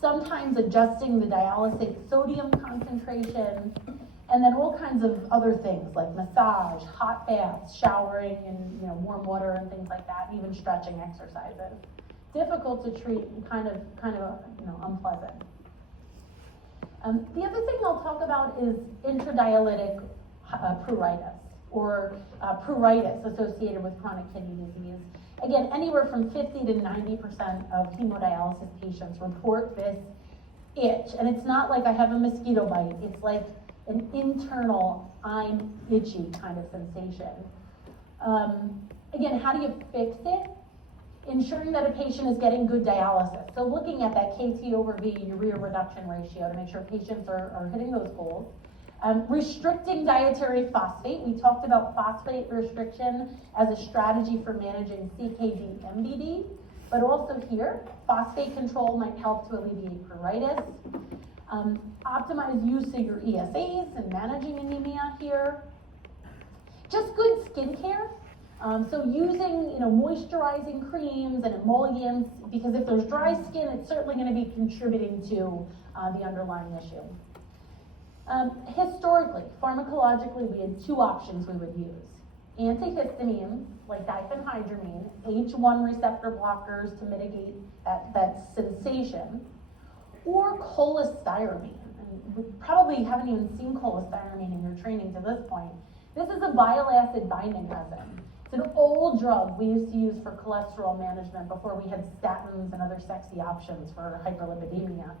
Sometimes adjusting the dialysate sodium concentration, and then all kinds of other things like massage, hot baths, showering in warm water and things like that, and even stretching exercises. Difficult to treat and kind of unpleasant. The other thing I'll talk about is intradialytic pruritus or pruritus associated with chronic kidney disease. Again, anywhere from 50 to 90% of hemodialysis patients report this itch, and it's not like I have a mosquito bite, it's like an internal, I'm itchy kind of sensation. Again, how do you fix it? Ensuring that a patient is getting good dialysis. So looking at that KT over V urea reduction ratio to make sure patients are hitting those goals. Restricting dietary phosphate. We talked about phosphate restriction as a strategy for managing CKD MBD, but also here, phosphate control might help to alleviate pruritus. Optimize use of your ESAs and managing anemia here. Just good skincare. So using moisturizing creams and emollients, because if there's dry skin, it's certainly going to be contributing to the underlying issue. Historically, pharmacologically, we had 2 options we would use. Antihistamines, like diphenhydramine, H1 receptor blockers to mitigate that sensation, or cholestyramine. And we probably haven't even seen cholestyramine in your training to this point. This is a bile acid binding resin. It's an old drug we used to use for cholesterol management before we had statins and other sexy options for hyperlipidemia.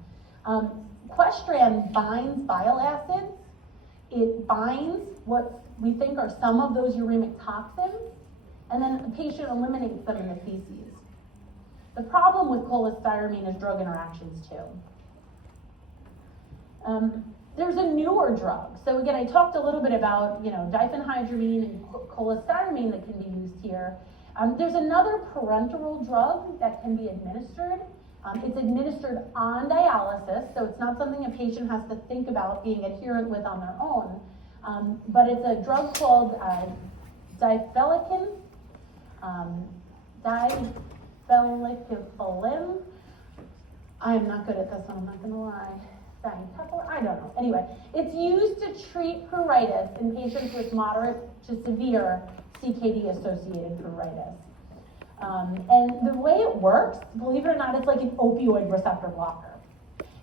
Questran binds bile acids. It binds what we think are some of those uremic toxins, and then the patient eliminates them in the feces. The problem with cholestyramine is drug interactions too. There's a newer drug. So again, I talked a little bit about diphenhydramine and cholestyramine that can be used here. There's another parenteral drug that can be administered. It's administered on dialysis, so it's not something a patient has to think about being adherent with on their own. But it's a drug called difelikefalin. Difelikefalin. I am not good at this one, I'm not gonna lie. I don't know. Anyway, it's used to treat pruritus in patients with moderate to severe CKD-associated pruritus. And the way it works, believe it or not, it's like an opioid receptor blocker.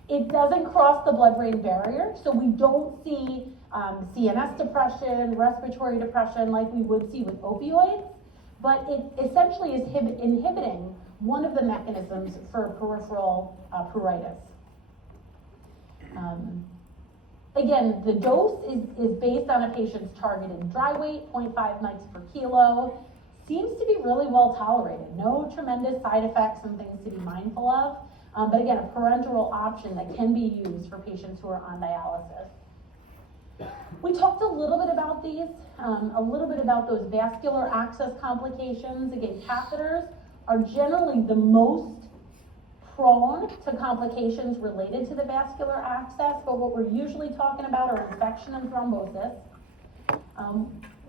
It doesn't cross the blood-brain barrier, so we don't see CNS depression, respiratory depression like we would see with opioids, but it essentially is inhibiting one of the mechanisms for peripheral pruritus. Again, the dose is based on a patient's targeted dry weight, 0.5 mics per kilo. Seems to be really well tolerated. No tremendous side effects and things to be mindful of. But again, a parenteral option that can be used for patients who are on dialysis. We talked a little bit about these, a little bit about those vascular access complications. Again, catheters are generally the most prone to complications related to the vascular access, but what we're usually talking about are infection and thrombosis.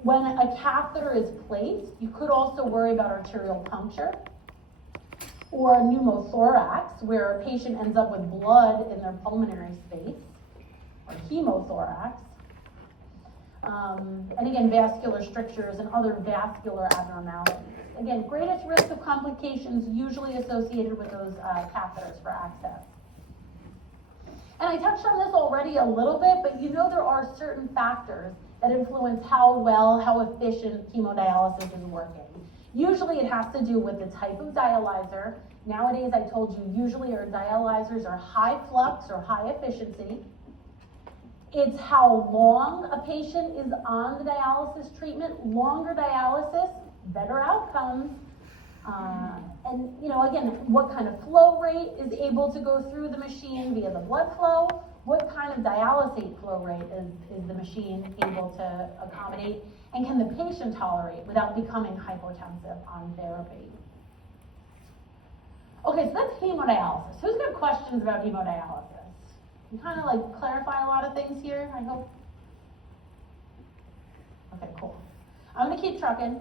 When a catheter is placed, you could also worry about arterial puncture or pneumothorax, where a patient ends up with blood in their pulmonary space, or hemothorax. And again, vascular strictures and other vascular abnormalities. Again, greatest risk of complications usually associated with those catheters for access. And I touched on this already a little bit, but you know there are certain factors that influence how efficient hemodialysis is working. Usually it has to do with the type of dialyzer. Nowadays, I told you, usually our dialyzers are high flux or high efficiency. It's how long a patient is on the dialysis treatment. Longer dialysis, better outcomes. And you know, again, what kind of flow rate is able to go through the machine via the blood flow? What kind of dialysate flow rate is the machine able to accommodate? And can the patient tolerate without becoming hypotensive on therapy? Okay, so that's hemodialysis. Who's got questions about hemodialysis? You kind of like clarify a lot of things here, I hope. Okay, cool. I'm gonna keep trucking.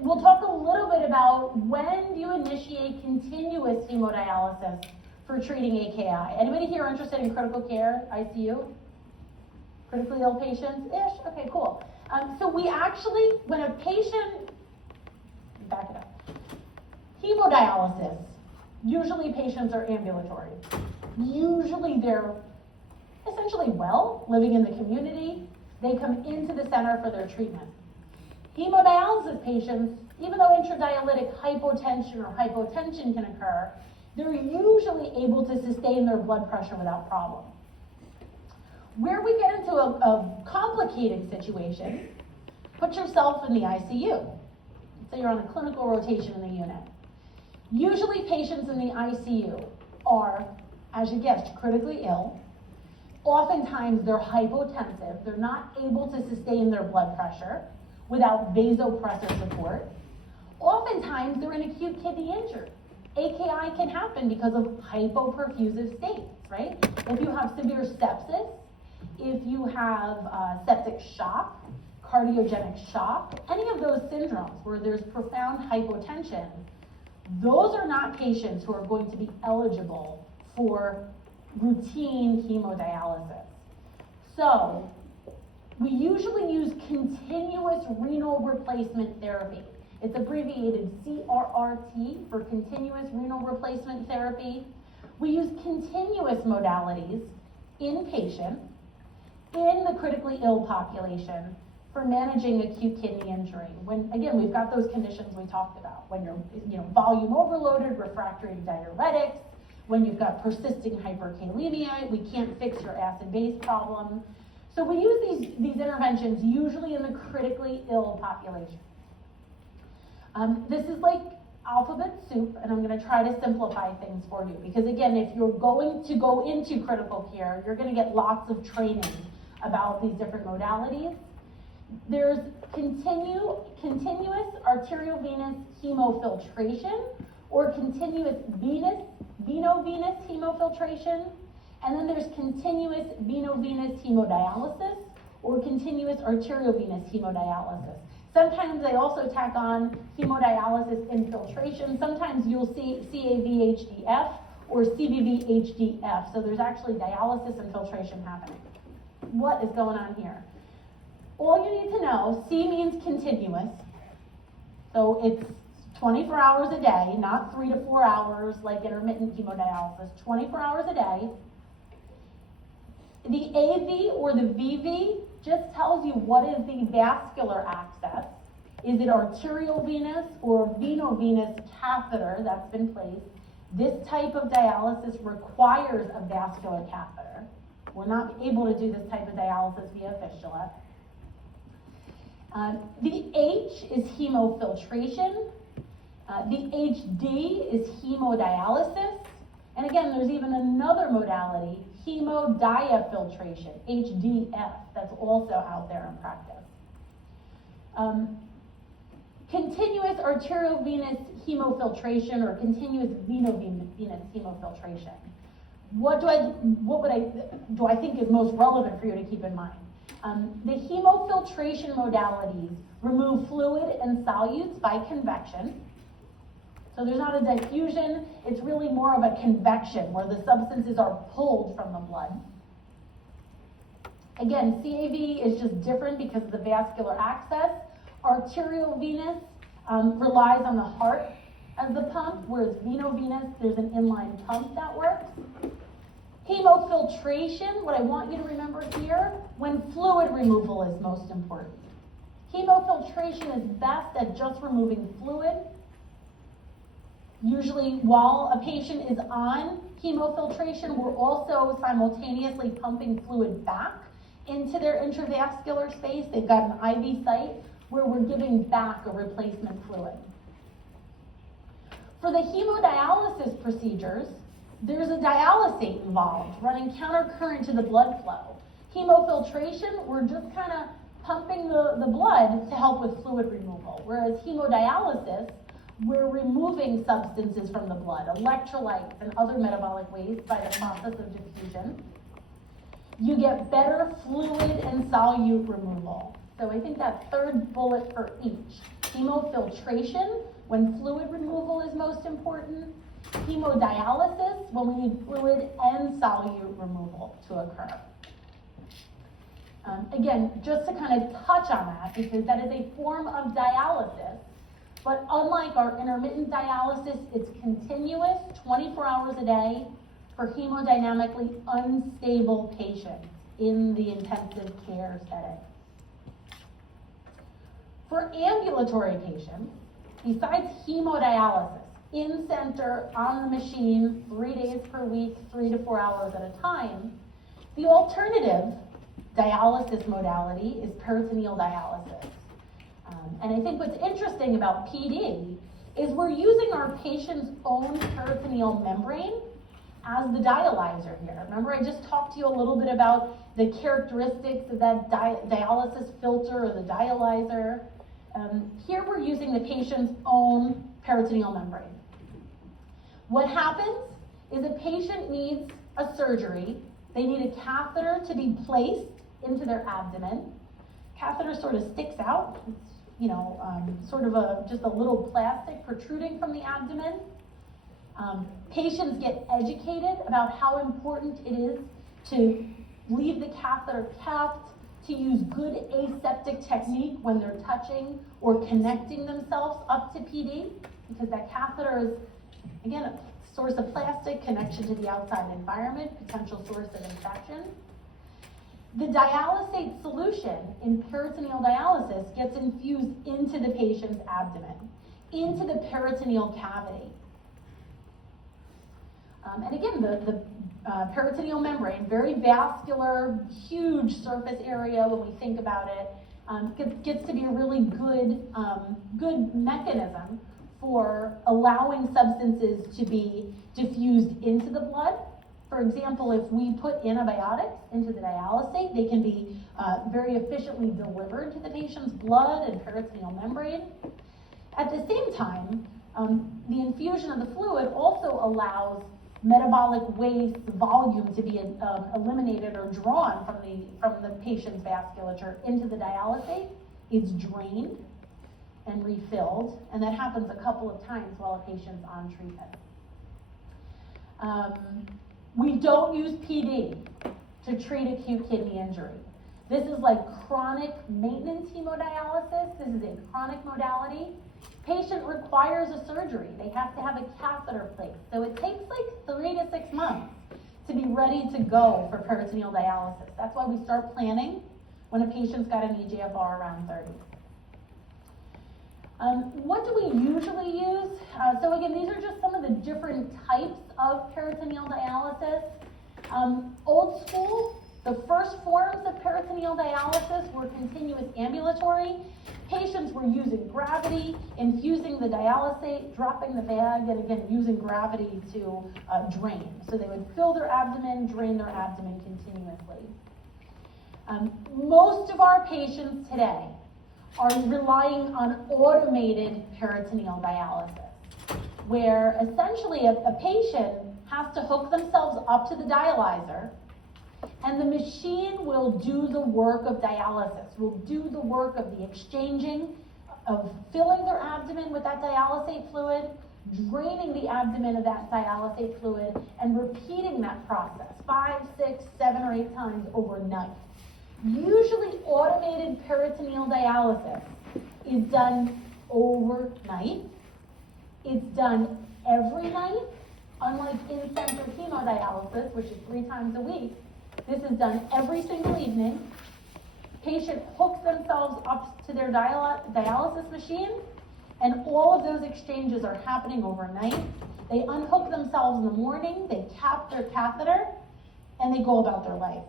We'll talk a little bit about when do you initiate continuous hemodialysis for treating AKI. Anybody here interested in critical care, ICU? Critically ill patients-ish? Okay, cool. So we actually, when a patient, back it up, hemodialysis, usually patients are ambulatory. Usually they're essentially well, living in the community. They come into the center for their treatment. Hemodialysis patients, even though intradialytic hypotension or hypotension can occur, they're usually able to sustain their blood pressure without problem. Where we get into a complicated situation, put yourself in the ICU. So you're on a clinical rotation in the unit. Usually patients in the ICU are, as you guessed, critically ill. Oftentimes they're hypotensive. They're not able to sustain their blood pressure without vasopressor support. Oftentimes they're in acute kidney injury. AKI can happen because of hypoperfusive states, right? If you have severe sepsis, if you have septic shock, cardiogenic shock, any of those syndromes where there's profound hypotension, those are not patients who are going to be eligible for routine hemodialysis. So we usually use continuous renal replacement therapy. It's abbreviated CRRT for continuous renal replacement therapy. We use continuous modalities inpatient in the critically ill population for managing acute kidney injury. When, again, we've got those conditions we talked about. When you're volume overloaded, refractory to diuretics, when you've got persisting hyperkalemia, we can't fix your acid-base problem. So we use these interventions usually in the critically ill population. This is like alphabet soup, and I'm going to try to simplify things for you. Because again, if you're going to go into critical care, you're going to get lots of training about these different modalities. There's continuous arteriovenous hemofiltration, or continuous veno-venous hemofiltration, and then there's continuous veno-venous hemodialysis or continuous arteriovenous hemodialysis. Sometimes they also tack on hemodialysis infiltration. Sometimes you'll see CAV-HDF or CVV-HDF. So there's actually dialysis infiltration happening. What is going on here? All you need to know, C means continuous. So it's 24 hours a day, not 3 to 4 hours like intermittent hemodialysis, 24 hours a day. The AV or the VV just tells you what is the vascular access. Is it arteriovenous or veno-venous catheter that's been placed? This type of dialysis requires a vascular catheter. We're not able to do this type of dialysis via fistula. The H is hemofiltration. The HD is hemodialysis. And again, there's even another modality, hemodiafiltration, HDF, that's also out there in practice. Continuous arteriovenous hemofiltration or continuous veno-venous hemofiltration. What do I think is most relevant for you to keep in mind? The hemofiltration modalities remove fluid and solutes by convection. So there's not a diffusion, it's really more of a convection where the substances are pulled from the blood. Again, CAV is just different because of the vascular access. Arteriovenous relies on the heart as the pump, whereas veno-venous, there's an inline pump that works. Hemofiltration, what I want you to remember here, when fluid removal is most important. Hemofiltration is best at just removing fluid. Usually while a patient is on hemofiltration, we're also simultaneously pumping fluid back into their intravascular space. They've got an IV site where we're giving back a replacement fluid. For the hemodialysis procedures, there's a dialysate involved, running countercurrent to the blood flow. Hemofiltration, we're just kind of pumping the blood to help with fluid removal, whereas hemodialysis, we're removing substances from the blood, electrolytes and other metabolic waste by the process of diffusion. You get better fluid and solute removal. So I think that third bullet for each. Hemofiltration, when fluid removal is most important. Hemodialysis, when we need fluid and solute removal to occur. Again, just to kind of touch on that, because that is a form of dialysis, but unlike our intermittent dialysis, it's continuous, 24 hours a day, for hemodynamically unstable patients in the intensive care setting. For ambulatory patients, besides hemodialysis, in-center, on the machine, 3 days per week, 3 to 4 hours at a time, the alternative dialysis modality is peritoneal dialysis. And I think what's interesting about PD is we're using our patient's own peritoneal membrane as the dialyzer here. Remember, I just talked to you a little bit about the characteristics of that dialysis filter or the dialyzer. Here we're using the patient's own peritoneal membrane. What happens is a patient needs a surgery. They need a catheter to be placed into their abdomen. Catheter sort of sticks out. It's, sort of just a little plastic protruding from the abdomen. Patients get educated about how important it is to leave the catheter capped, to use good aseptic technique when they're touching or connecting themselves up to PD, because that catheter is, again, a source of plastic, connection to the outside environment, potential source of infection. The dialysate solution in peritoneal dialysis gets infused into the patient's abdomen, into the peritoneal cavity. And again, the peritoneal membrane, very vascular, huge surface area when we think about it, gets to be a really good mechanism for allowing substances to be diffused into the blood. For example, if we put antibiotics into the dialysate, they can be very efficiently delivered to the patient's blood and peritoneal membrane. At the same time, The infusion of the fluid also allows metabolic waste volume to be eliminated or drawn from the patient's vasculature into the dialysate. It's drained and refilled, and that happens a couple of times while a patient's on treatment. We don't use PD to treat acute kidney injury. This is like chronic maintenance hemodialysis. This is a chronic modality. Patient requires a surgery. They have to have a catheter placed. So it takes like 3 to 6 months to be ready to go for peritoneal dialysis. That's why we start planning when a patient's got an eGFR around 30. What do we usually use? So again, these are just some of the different types of peritoneal dialysis. Old school, the first forms of peritoneal dialysis were continuous ambulatory. Patients were using gravity, infusing the dialysate, dropping the bag, and again, using gravity to drain. So they would fill their abdomen, drain their abdomen continuously. Most of our patients today are relying on automated peritoneal dialysis, where essentially a patient has to hook themselves up to the dialyzer, and the machine will do the work of dialysis, will do the work of the exchanging, of filling their abdomen with that dialysate fluid, draining the abdomen of that dialysate fluid, and repeating that process 5, 6, 7, or 8 times overnight. Usually automated peritoneal dialysis is done overnight. It's done every night, unlike in-center hemodialysis, which is 3 times a week. This is done every single evening. Patient hooks themselves up to their dialysis machine, and all of those exchanges are happening overnight. They unhook themselves in the morning, they cap their catheter, and they go about their life.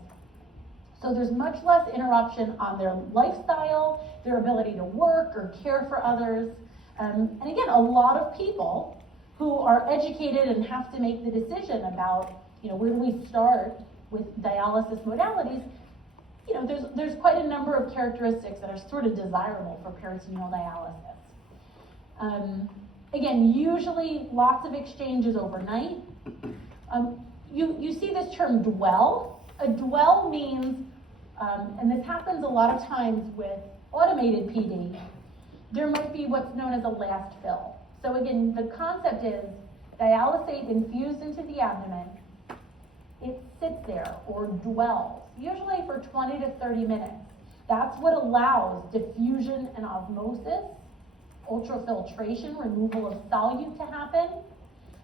So there's much less interruption on their lifestyle, their ability to work or care for others. And again, a lot of people who are educated and have to make the decision about, where do we start with dialysis modalities, there's quite a number of characteristics that are sort of desirable for peritoneal dialysis. Again, usually lots of exchanges overnight. You see this term dwell. A dwell means, and this happens a lot of times with automated PD, there might be what's known as a last fill. So again, the concept is dialysate infused into the abdomen. It sits there or dwells, usually for 20 to 30 minutes. That's what allows diffusion and osmosis, ultrafiltration, removal of solute to happen,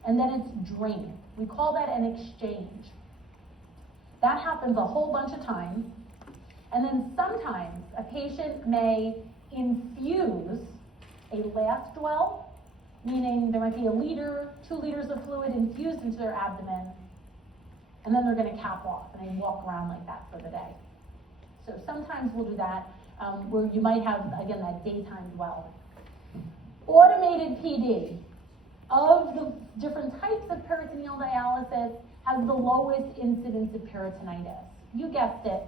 and then it's drained. We call that an exchange. That happens a whole bunch of times, and then sometimes a patient may infuse a last dwell, meaning there might be 1 liter, 2 liters of fluid infused into their abdomen, and then they're going to cap off, and they walk around like that for the day. So sometimes we'll do that, where you might have, again, that daytime dwell. Automated PD, of the different types of peritoneal dialysis, has the lowest incidence of peritonitis. You guessed it.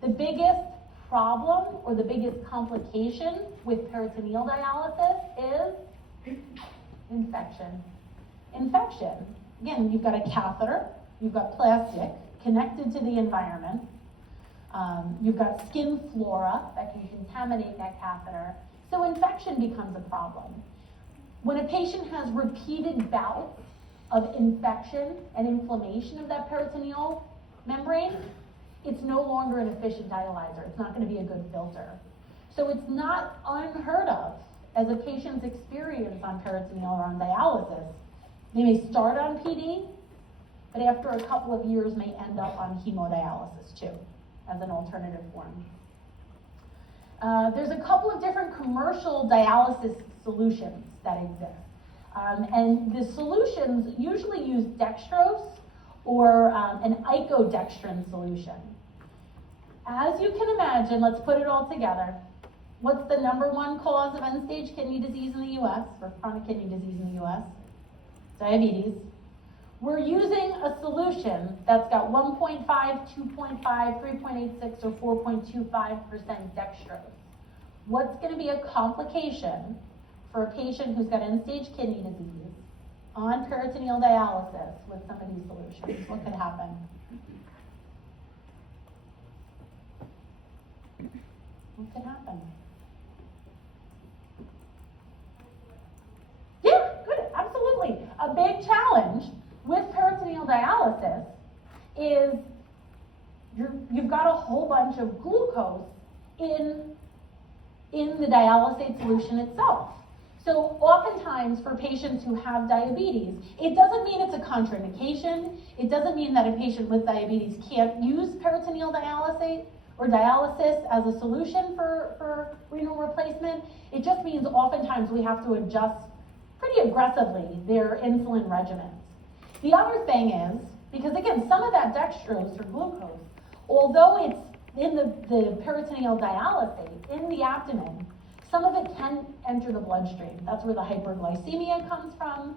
The biggest problem or the biggest complication with peritoneal dialysis is infection. Infection. Again, you've got a catheter, you've got plastic connected to the environment, you've got skin flora that can contaminate that catheter, so infection becomes a problem. When a patient has repeated bouts of infection and inflammation of that peritoneal membrane, it's no longer an efficient dialyzer. It's not going to be a good filter. So it's not unheard of as a patient's experience on peritoneal or on dialysis. They may start on PD, but after a couple of years may end up on hemodialysis too, as an alternative form. There's a couple of different commercial dialysis solutions that exist. And the solutions usually use dextrose or an icodextrin solution. As you can imagine, let's put it all together. What's the #1 cause of end-stage kidney disease in the U.S., or chronic kidney disease in the U.S.? Diabetes. We're using a solution that's got 1.5, 2.5, 3.86, or 4.25% dextrose. What's going to be a complication for a patient who's got end-stage kidney disease on peritoneal dialysis with some of these solutions? What could happen? What could happen? Yeah, good, absolutely. A big challenge with peritoneal dialysis is you've got a whole bunch of glucose in the dialysate solution itself. So oftentimes for patients who have diabetes, it doesn't mean it's a contraindication. It doesn't mean that a patient with diabetes can't use peritoneal dialysate or dialysis as a solution for renal replacement. It just means oftentimes we have to adjust pretty aggressively their insulin regimens. The other thing is, because again, some of that dextrose or glucose, although it's in the peritoneal dialysate, in the abdomen, some of it can enter the bloodstream. That's where the hyperglycemia comes from.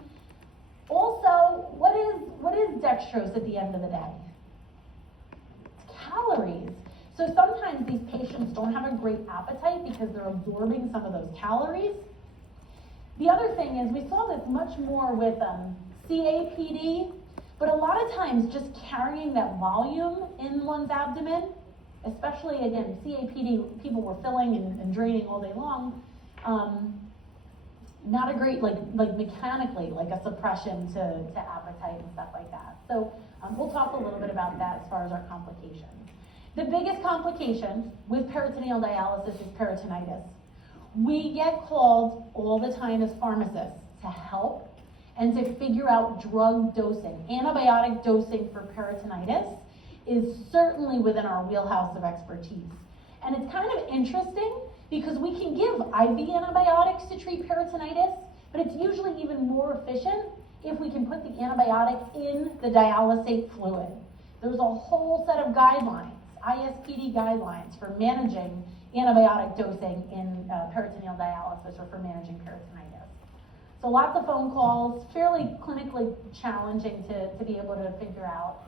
Also, what is dextrose at the end of the day? It's calories. So sometimes these patients don't have a great appetite because they're absorbing some of those calories. The other thing is, we saw this much more with CAPD, but a lot of times just carrying that volume in one's abdomen, especially again, CAPD, people were filling and draining all day long, not a great, like mechanically, like a suppression to appetite and stuff like that. So we'll talk a little bit about that as far as our complications. The biggest complication with peritoneal dialysis is peritonitis. We get called all the time as pharmacists to help and to figure out drug dosing. Antibiotic dosing for peritonitis is certainly within our wheelhouse of expertise. And it's kind of interesting because we can give IV antibiotics to treat peritonitis, but it's usually even more efficient if we can put the antibiotic in the dialysate fluid. There's a whole set of guidelines, ISPD guidelines, for managing antibiotic dosing in peritoneal dialysis or for managing peritonitis. So lots of phone calls, fairly clinically challenging to be able to figure out.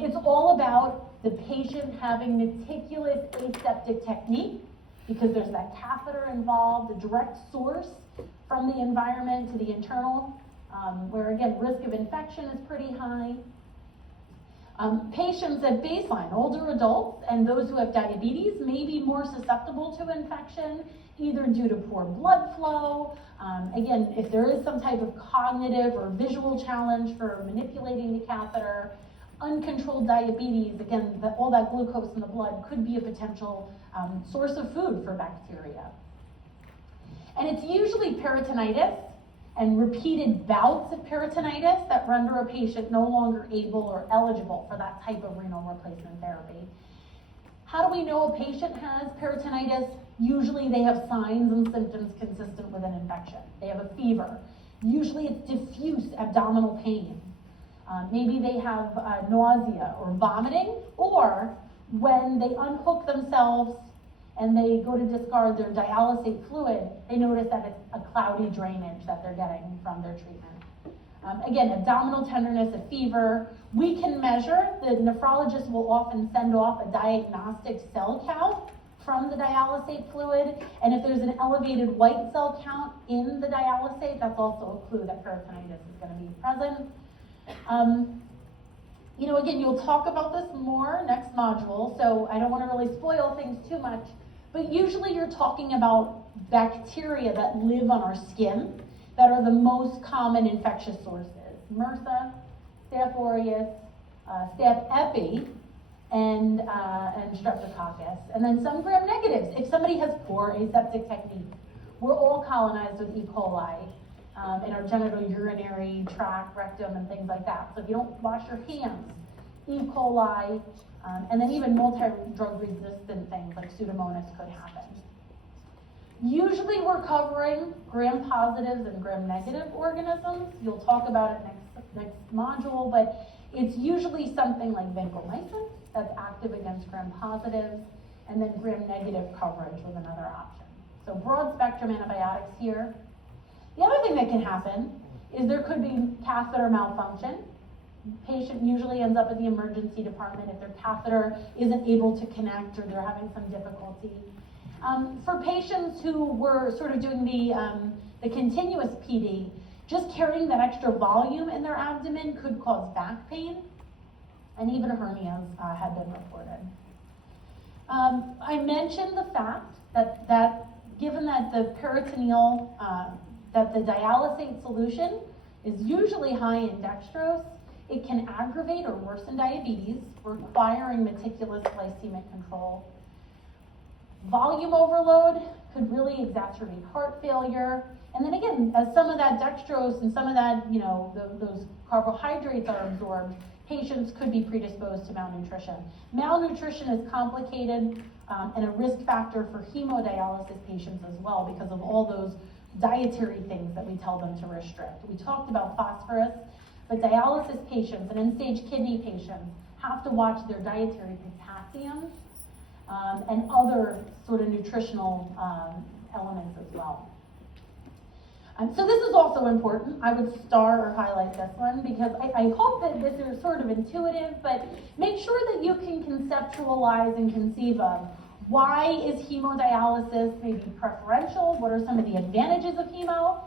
It's all about the patient having meticulous aseptic technique because there's that catheter involved, the direct source from the environment to the internal, where again, risk of infection is pretty high. Patients at baseline, older adults and those who have diabetes may be more susceptible to infection, either due to poor blood flow. Again, if there is some type of cognitive or visual challenge for manipulating the catheter, uncontrolled diabetes, again, all that glucose in the blood could be a potential source of food for bacteria. And it's usually peritonitis and repeated bouts of peritonitis that render a patient no longer able or eligible for that type of renal replacement therapy. How do we know a patient has peritonitis? Usually they have signs and symptoms consistent with an infection. They have a fever. Usually it's diffuse abdominal pain. Maybe they have nausea or vomiting, or when they unhook themselves and they go to discard their dialysate fluid, they notice that it's a cloudy drainage that they're getting from their treatment. Again, abdominal tenderness, a fever. We can measure, the nephrologist will often send off a diagnostic cell count from the dialysate fluid, and if there's an elevated white cell count in the dialysate, that's also a clue that peritonitis is going to be present. Again, you'll talk about this more next module, so I don't want to really spoil things too much, but usually you're talking about bacteria that live on our skin that are the most common infectious sources. MRSA, Staph aureus, Staph epi, and streptococcus. And then some gram-negatives. If somebody has poor aseptic technique, we're all colonized with E. coli in our genitourinary tract, rectum, and things like that. So if you don't wash your hands, E. coli, and then even multi-drug resistant things like Pseudomonas could happen. Usually we're covering gram-positives and gram-negative organisms. You'll talk about it next module, but it's usually something like vancomycin that's active against gram-positives, and then gram-negative coverage with another option. So broad-spectrum antibiotics here. The other thing that can happen is there could be catheter malfunction. Patient usually ends up at the emergency department if their catheter isn't able to connect or they're having some difficulty. For patients who were sort of doing the continuous PD, just carrying that extra volume in their abdomen could cause back pain, and even hernias had been reported. I mentioned the fact that given that the peritoneal, that the dialysate solution is usually high in dextrose, it can aggravate or worsen diabetes, requiring meticulous glycemic control. Volume overload could really exacerbate heart failure. And then again, as some of that dextrose and some of that, those carbohydrates are absorbed, patients could be predisposed to malnutrition. Malnutrition is complicated and a risk factor for hemodialysis patients as well because of all those dietary things that we tell them to restrict. We talked about phosphorus, but dialysis patients and end-stage kidney patients have to watch their dietary potassium and other sort of nutritional elements as well. So this is also important. I would star or highlight this one because I hope that this is sort of intuitive, but make sure that you can conceptualize and conceive of why is hemodialysis maybe preferential? What are some of the advantages of hemo?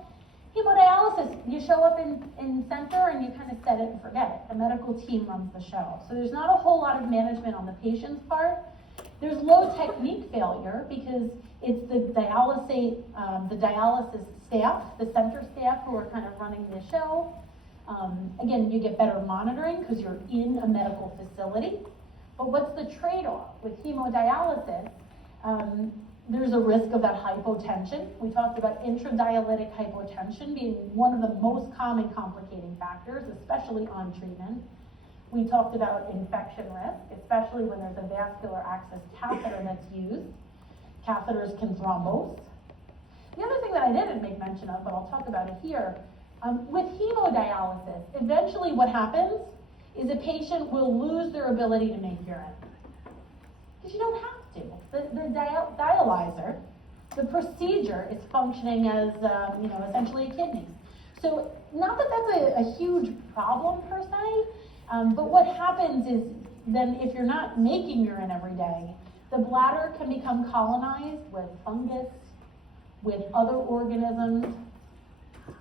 Hemodialysis, you show up in center and you kind of set it and forget it. The medical team runs the show. So there's not a whole lot of management on the patient's part. There's low technique failure because it's the dialysis staff, the center staff who are kind of running the show. Again, you get better monitoring because you're in a medical facility. But what's the trade-off? With hemodialysis, there's a risk of that hypotension. We talked about intradialytic hypotension being one of the most common complicating factors, especially on treatment. We talked about infection risk, especially when there's a vascular access catheter that's used. Catheters can thrombose. The other thing that I didn't make mention of, but I'll talk about it here, with hemodialysis, eventually what happens is a patient will lose their ability to make urine. Because you don't have to. The dialyzer, the procedure is functioning as, essentially a kidney. So not that that's a huge problem per se, but what happens is then if you're not making urine every day, the bladder can become colonized with fungus, with other organisms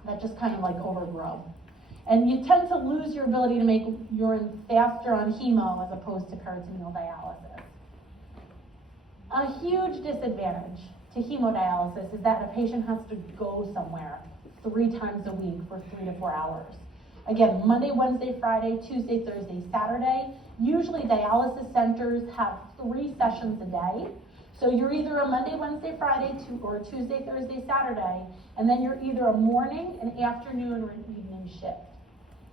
that just kind of like overgrow. And you tend to lose your ability to make urine faster on hemo as opposed to peritoneal dialysis. A huge disadvantage to hemodialysis is that a patient has to go somewhere 3 times a week for 3 to 4 hours. Again, Monday, Wednesday, Friday, Tuesday, Thursday, Saturday. Usually dialysis centers have 3 sessions a day. So you're either a Monday, Wednesday, Friday, or a Tuesday, Thursday, Saturday, and then you're either a morning, an afternoon, or an evening shift.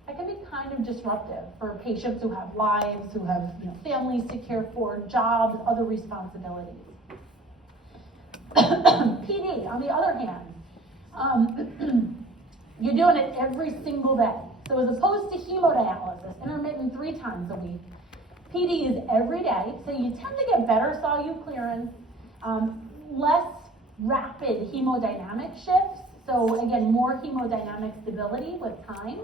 That can be kind of disruptive for patients who have lives, who have families to care for, jobs, other responsibilities. PD, on the other hand, you're doing it every single day. So as opposed to hemodialysis, intermittent 3 times a week, PD is every day, so you tend to get better solute clearance, less rapid hemodynamic shifts, so again, more hemodynamic stability with time.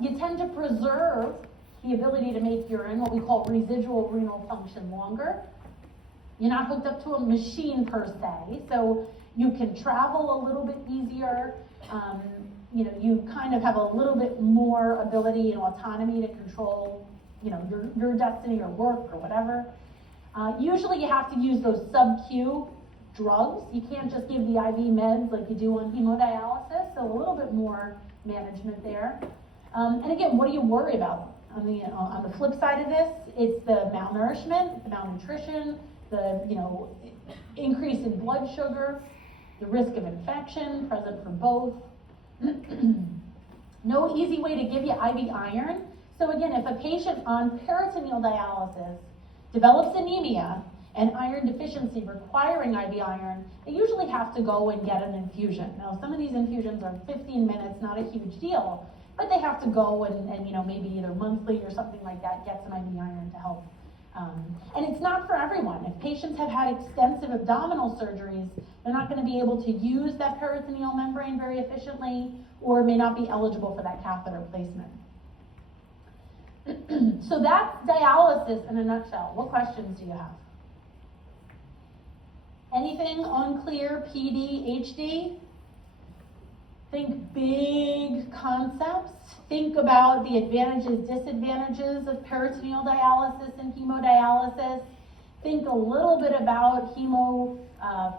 You tend to preserve the ability to make urine, what we call residual renal function, longer. You're not hooked up to a machine per se, so you can travel a little bit easier. You kind of have a little bit more ability and autonomy to control, your destiny or work or whatever. Usually you have to use those sub-Q drugs. You can't just give the IV meds like you do on hemodialysis, so a little bit more management there. And again, what do you worry about? On the flip side of this, it's the malnourishment, the malnutrition, the increase in blood sugar, the risk of infection present for both. No easy way to give you IV iron. So again, if a patient on peritoneal dialysis develops anemia and iron deficiency requiring IV iron, they usually have to go and get an infusion. Now, some of these infusions are 15 minutes, not a huge deal, but they have to go and maybe either monthly or something like that, get some IV iron to help. And it's not for everyone. If patients have had extensive abdominal surgeries, they're not going to be able to use that peritoneal membrane very efficiently or may not be eligible for that catheter placement. So that's dialysis in a nutshell. What questions do you have? Anything unclear, PD, HD? Think big concepts. Think about the advantages, disadvantages of peritoneal dialysis and hemodialysis. Think a little bit about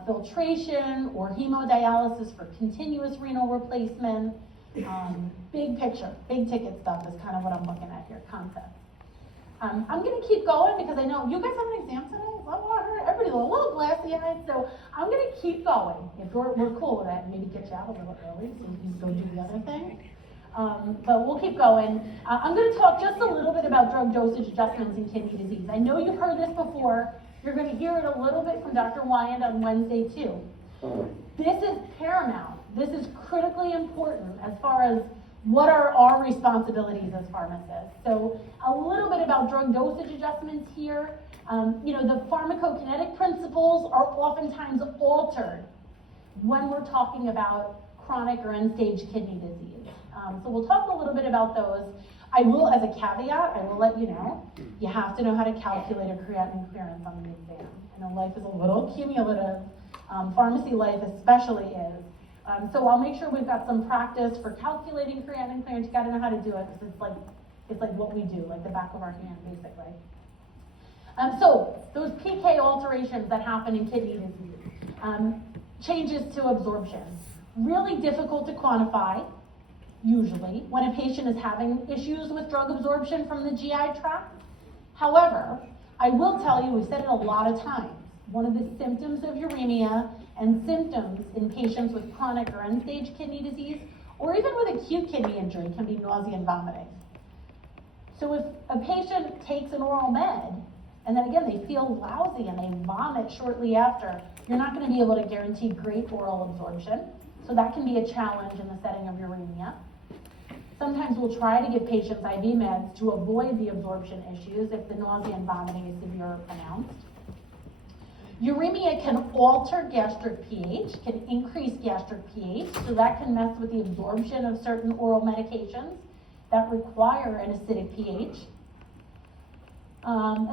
filtration or hemodialysis for continuous renal replacement. Big picture, big ticket stuff is kind of what I'm looking at here, concepts. I'm going to keep going because I know you guys have an exam today. Everybody's a little glassy-eyed, so I'm going to keep going. If we're cool with that, maybe get you out a little early so you can go do the other thing. But we'll keep going. I'm going to talk just a little bit about drug dosage adjustments in kidney disease. I know you've heard this before. You're going to hear it a little bit from Dr. Wyand on Wednesday too. This is paramount. This is critically important as far as what are our responsibilities as pharmacists. So a little bit about drug dosage adjustments here. The pharmacokinetic principles are oftentimes altered when we're talking about chronic or end-stage kidney disease. So we'll talk a little bit about those. I will, as a caveat, I will let you know, you have to know how to calculate a creatinine clearance on the exam. I know life is a little cumulative. Pharmacy life especially is. So I'll make sure we've got some practice for calculating creatinine clearance. You gotta know how to do it because it's like what we do, like the back of our hand, basically. So those PK alterations that happen in kidney disease, changes to absorption, really difficult to quantify, usually, when a patient is having issues with drug absorption from the GI tract. However, I will tell you, we've said it a lot of times, one of the symptoms of uremia and symptoms in patients with chronic or end-stage kidney disease, or even with acute kidney injury, can be nausea and vomiting. So if a patient takes an oral med, and then again, they feel lousy and they vomit shortly after, you're not gonna be able to guarantee great oral absorption. So that can be a challenge in the setting of uremia. Sometimes we'll try to give patients IV meds to avoid the absorption issues if the nausea and vomiting is severe or pronounced. Uremia can alter gastric pH, can increase gastric pH, so that can mess with the absorption of certain oral medications that require an acidic pH.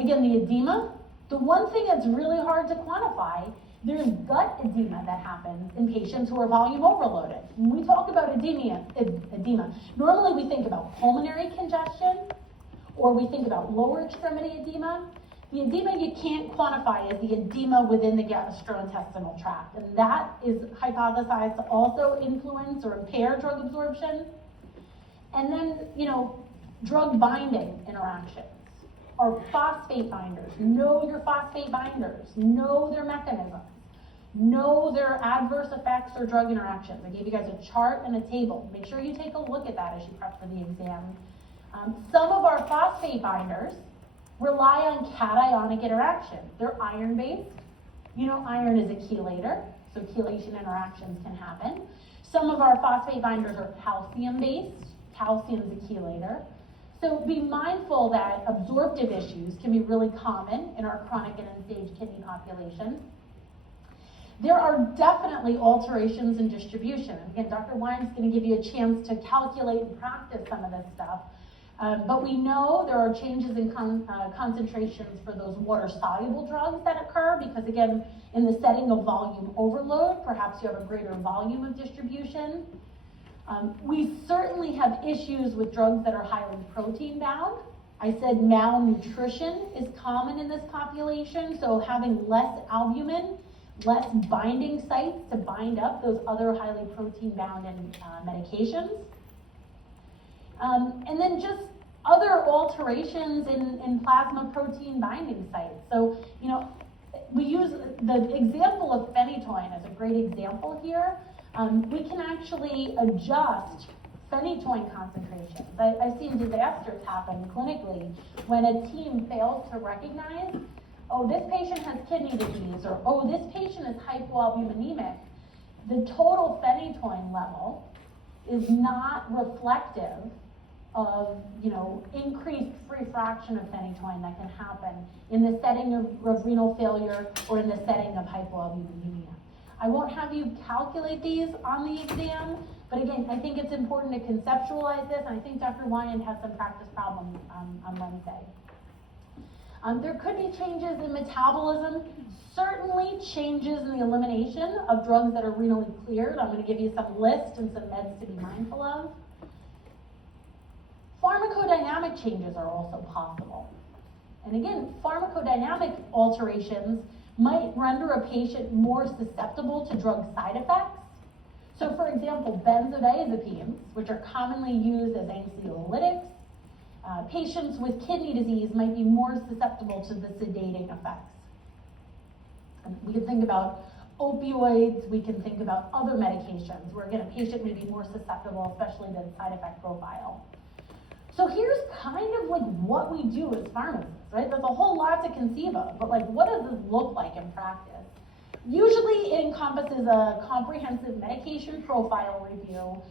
Again, the edema, the one thing that's really hard to quantify, there's gut edema that happens in patients who are volume overloaded. When we talk about edema, normally we think about pulmonary congestion, or we think about lower extremity edema. The edema you can't quantify is the edema within the gastrointestinal tract, and that is hypothesized to also influence or impair drug absorption. And then, drug binding interactions or phosphate binders. Know your phosphate binders, know their mechanisms, know their adverse effects or drug interactions. I gave you guys a chart and a table. Make sure you take a look at that as you prep for the exam. Some of our phosphate binders rely on cationic interaction. They're iron-based. Iron is a chelator, so chelation interactions can happen. Some of our phosphate binders are calcium-based. Calcium is a chelator. So be mindful that absorptive issues can be really common in our chronic and end-stage kidney population. There are definitely alterations in distribution. Again, Dr. Wyand's going to give you a chance to calculate and practice some of this stuff. But we know there are changes in concentrations for those water-soluble drugs that occur because, again, in the setting of volume overload, perhaps you have a greater volume of distribution. We certainly have issues with drugs that are highly protein-bound. I said malnutrition is common in this population, so having less albumin, less binding sites to bind up those other highly protein-bound medications. And then just other alterations in plasma protein binding sites. So, we use the example of phenytoin as a great example here. We can actually adjust phenytoin concentrations. I've seen disasters happen clinically when a team fails to recognize, oh, this patient has kidney disease, or oh, this patient is hypoalbuminemic. The total phenytoin level is not reflective of, increased free fraction of phenytoin that can happen in the setting of renal failure or in the setting of hypoalbuminemia. I won't have you calculate these on the exam, but again, I think it's important to conceptualize this, and I think Dr. Wyand has some practice problems on Wednesday. There could be changes in metabolism, certainly changes in the elimination of drugs that are renally cleared. I'm going to give you some lists and some meds to be mindful of. Pharmacodynamic changes are also possible. And again, pharmacodynamic alterations might render a patient more susceptible to drug side effects. So for example, benzodiazepines, which are commonly used as anxiolytics, patients with kidney disease might be more susceptible to the sedating effects. And we can think about opioids, we can think about other medications, where again, a patient may be more susceptible, especially to the side effect profile. So here's kind of like what we do as pharmacists, right? There's a whole lot to conceive of, but like what does this look like in practice? Usually it encompasses a comprehensive medication profile review.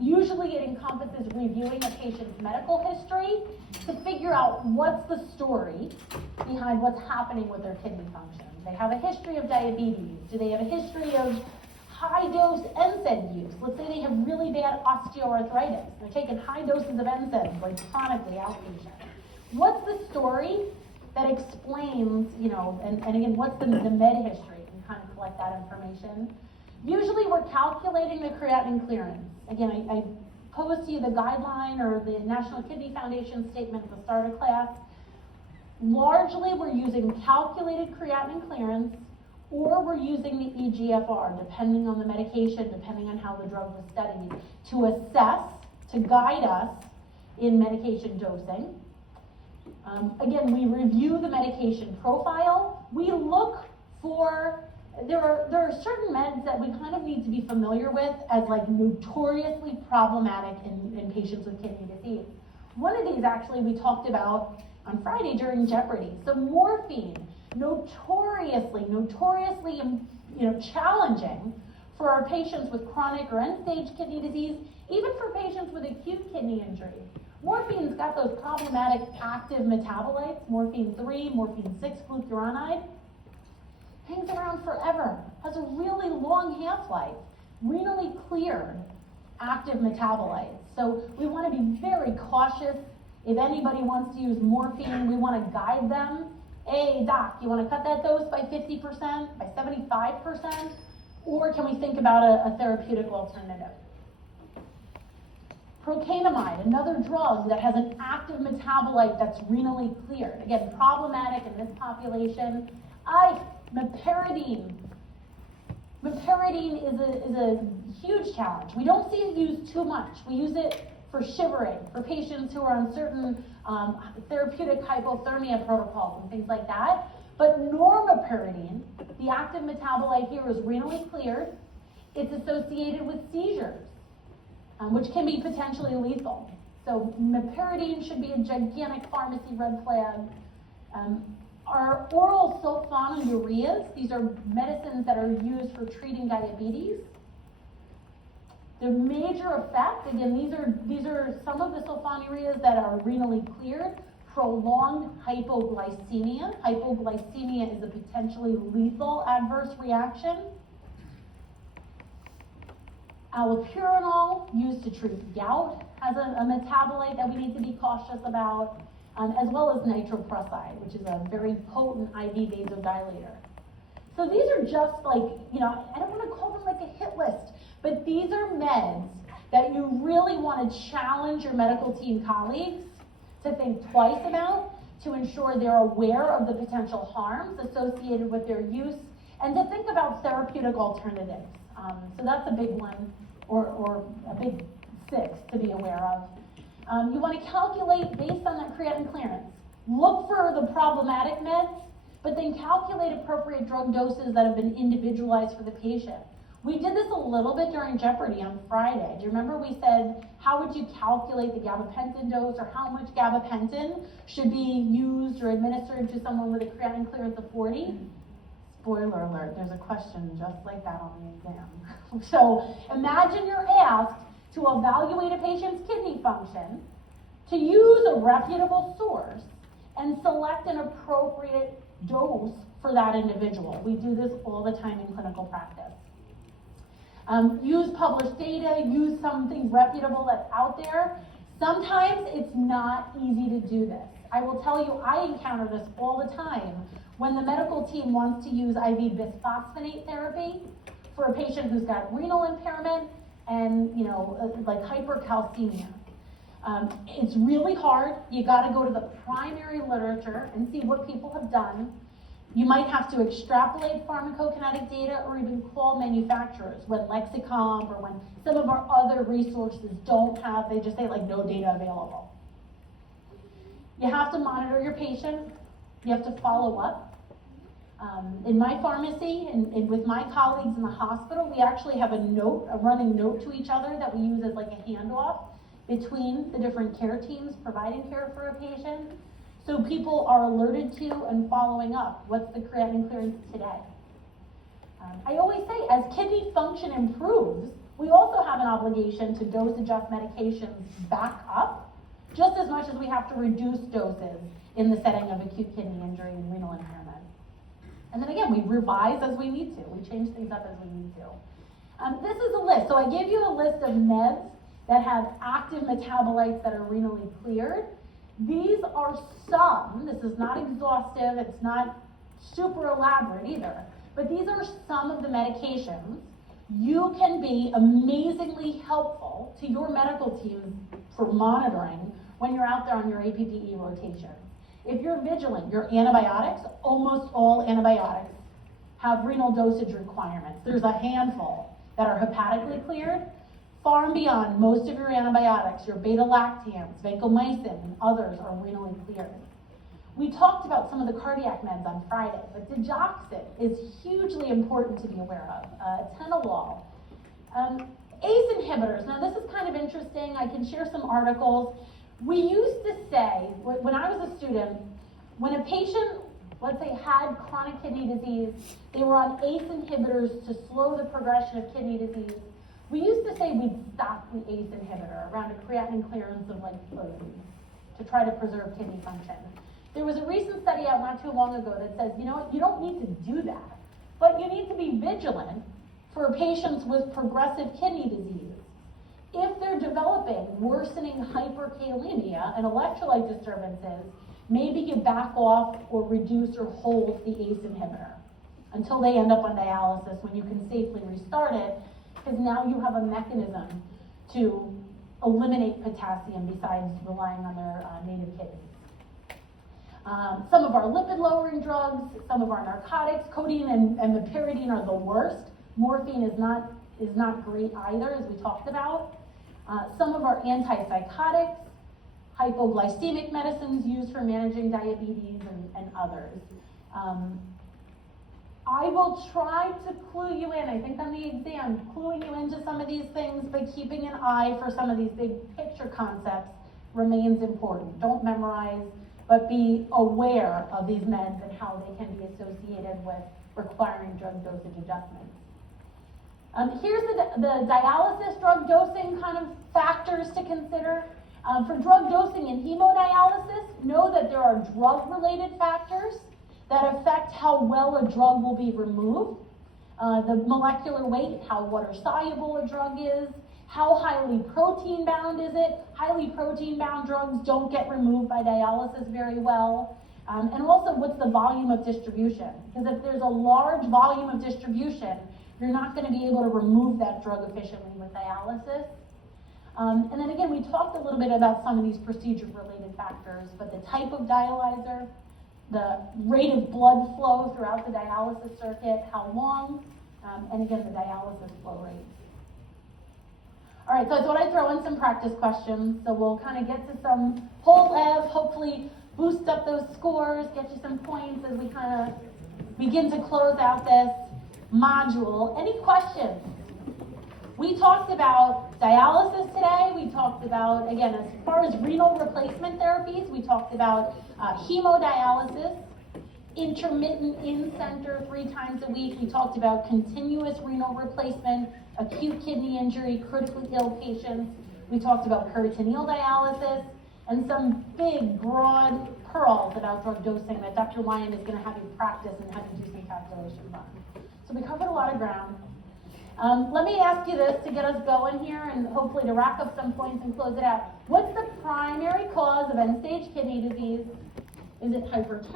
Usually it encompasses reviewing a patient's medical history to figure out what's the story behind what's happening with their kidney function. They have a history of diabetes. Do they have a history of high-dose NSAID use? Let's say they have really bad osteoarthritis. They're taking high doses of NSAIDs, like chronically outpatient. What's the story that explains, and again, what's the med history? You can kind of collect that information. Usually we're calculating the creatinine clearance. Again, I posed to you the guideline or the National Kidney Foundation statement at the start of class. Largely we're using calculated creatinine clearance, or we're using the eGFR, depending on the medication, depending on how the drug was studied, to assess, to guide us in medication dosing. Again, we review the medication profile. We look for, there are certain meds that we kind of need to be familiar with as like notoriously problematic in patients with kidney disease. One of these actually we talked about on Friday during Jeopardy. So morphine, notoriously, challenging for our patients with chronic or end-stage kidney disease, even for patients with acute kidney injury. Morphine's got those problematic active metabolites, morphine 3, morphine 6 glucuronide, hangs around forever, has a really long half-life, renally cleared active metabolites. So we want to be very cautious. If anybody wants to use morphine, we want to guide them. Hey, doc, you want to cut that dose by 50%, by 75%? Or can we think about a therapeutic alternative? Procainamide, another drug that has an active metabolite that's renally cleared. Again, problematic in this population. Meperidine. Meperidine is a huge challenge. We don't see it used too much. We use it for shivering, for patients who are on certain therapeutic hypothermia protocols and things like that. But normeperidine, the active metabolite here, is renally cleared. It's associated with seizures, which can be potentially lethal. So meperidine should be a gigantic pharmacy red flag. Our oral sulfonylureas, these are medicines that are used for treating diabetes. The major effect, again, these are some of the sulfonylureas that are renally cleared. Prolonged hypoglycemia. Hypoglycemia is a potentially lethal adverse reaction. Allopurinol, used to treat gout, has a metabolite that we need to be cautious about, as well as nitroprusside, which is a very potent IV vasodilator. So these are just like, I don't want to call them like a hit list, but these are meds that you really want to challenge your medical team colleagues to think twice about, to ensure they're aware of the potential harms associated with their use, and to think about therapeutic alternatives. So that's a big one, or a big 6 to be aware of. You want to calculate based on that creatinine clearance. Look for the problematic meds, but then calculate appropriate drug doses that have been individualized for the patient. We did this a little bit during Jeopardy on Friday. Do you remember we said, how would you calculate the gabapentin dose, or how much gabapentin should be used or administered to someone with a creatinine clearance of 40? Spoiler alert, there's a question just like that on the exam. So imagine you're asked to evaluate a patient's kidney function, to use a reputable source, and select an appropriate dose for that individual. We do this all the time in clinical practice. Use published data, use something reputable that's out there. Sometimes it's not easy to do this. I will tell you, I encounter this all the time when the medical team wants to use IV bisphosphonate therapy for a patient who's got renal impairment and, like hypercalcemia. It's really hard. You gotta go to the primary literature and see what people have done. You might have to extrapolate pharmacokinetic data or even call manufacturers when Lexicomp or when some of our other resources don't have, they just say like no data available. You have to monitor your patient. You have to follow up. In my pharmacy and with my colleagues in the hospital, we actually have a running note to each other that we use as like a handoff between the different care teams providing care for a patient. So people are alerted to and following up. What's the creatinine clearance today? I always say, as kidney function improves, we also have an obligation to dose adjust medications back up, just as much as we have to reduce doses in the setting of acute kidney injury and renal impairment. And then again, we revise as we need to. We change things up as we need to. This is a list. So I gave you a list of meds that have active metabolites that are renally cleared. These are some, this is not exhaustive, it's not super elaborate either, but these are some of the medications you can be amazingly helpful to your medical team for monitoring when you're out there on your APPE rotation. If you're vigilant, your antibiotics, almost all antibiotics have renal dosage requirements. There's a handful that are hepatically cleared. Far and beyond, most of your antibiotics, your beta-lactams, vancomycin, and others are renally cleared. We talked about some of the cardiac meds on Friday, but digoxin is hugely important to be aware of. Atenolol. ACE inhibitors, now this is kind of interesting. I can share some articles. We used to say, when I was a student, when a patient, let's say, had chronic kidney disease, they were on ACE inhibitors to slow the progression of kidney disease. We used to say we'd stop the ACE inhibitor around a creatinine clearance of like 30 to try to preserve kidney function. There was a recent study out not too long ago that says, you know what, you don't need to do that, but you need to be vigilant for patients with progressive kidney disease. If they're developing worsening hyperkalemia and electrolyte disturbances, maybe you back off or reduce or hold the ACE inhibitor until they end up on dialysis when you can safely restart it, because now you have a mechanism to eliminate potassium besides relying on their native kidneys. Some of our lipid-lowering drugs, some of our narcotics, codeine and meperidine are the worst. Morphine is not great either, as we talked about. Some of our antipsychotics, hypoglycemic medicines used for managing diabetes and others. I will try to clue you in, I think on the exam, cluing you into some of these things, but keeping an eye for some of these big picture concepts remains important. Don't memorize, but be aware of these meds and how they can be associated with requiring drug dosage adjustments. Here's the dialysis drug dosing kind of factors to consider. For drug dosing in hemodialysis, know that there are drug-related factors that affect how well a drug will be removed. The molecular weight, how water-soluble a drug is, how highly protein-bound is it. Highly protein-bound drugs don't get removed by dialysis very well. And also, what's the volume of distribution? Because if there's a large volume of distribution, you're not going to be able to remove that drug efficiently with dialysis. And then again, we talked a little bit about some of these procedure-related factors, but the type of dialyzer, the rate of blood flow throughout the dialysis circuit, how long, and again, the dialysis flow rate. All right, so I thought I'd throw in some practice questions, so we'll kind of get to some whole ev, hopefully boost up those scores, get you some points as we kind of begin to close out this module. Any questions? We talked about dialysis today. We talked about, again, as far as renal replacement therapies, we talked about hemodialysis, intermittent in-center 3 times a week. We talked about continuous renal replacement, acute kidney injury, critically ill patients. We talked about peritoneal dialysis, and some big, broad pearls about drug dosing that Dr. Lyon is going to have you practice and have you do some calculations on. So we covered a lot of ground. Let me ask you this to get us going here and hopefully to rack up some points and close it out. What's the primary cause of end-stage kidney disease? Is it hypertension?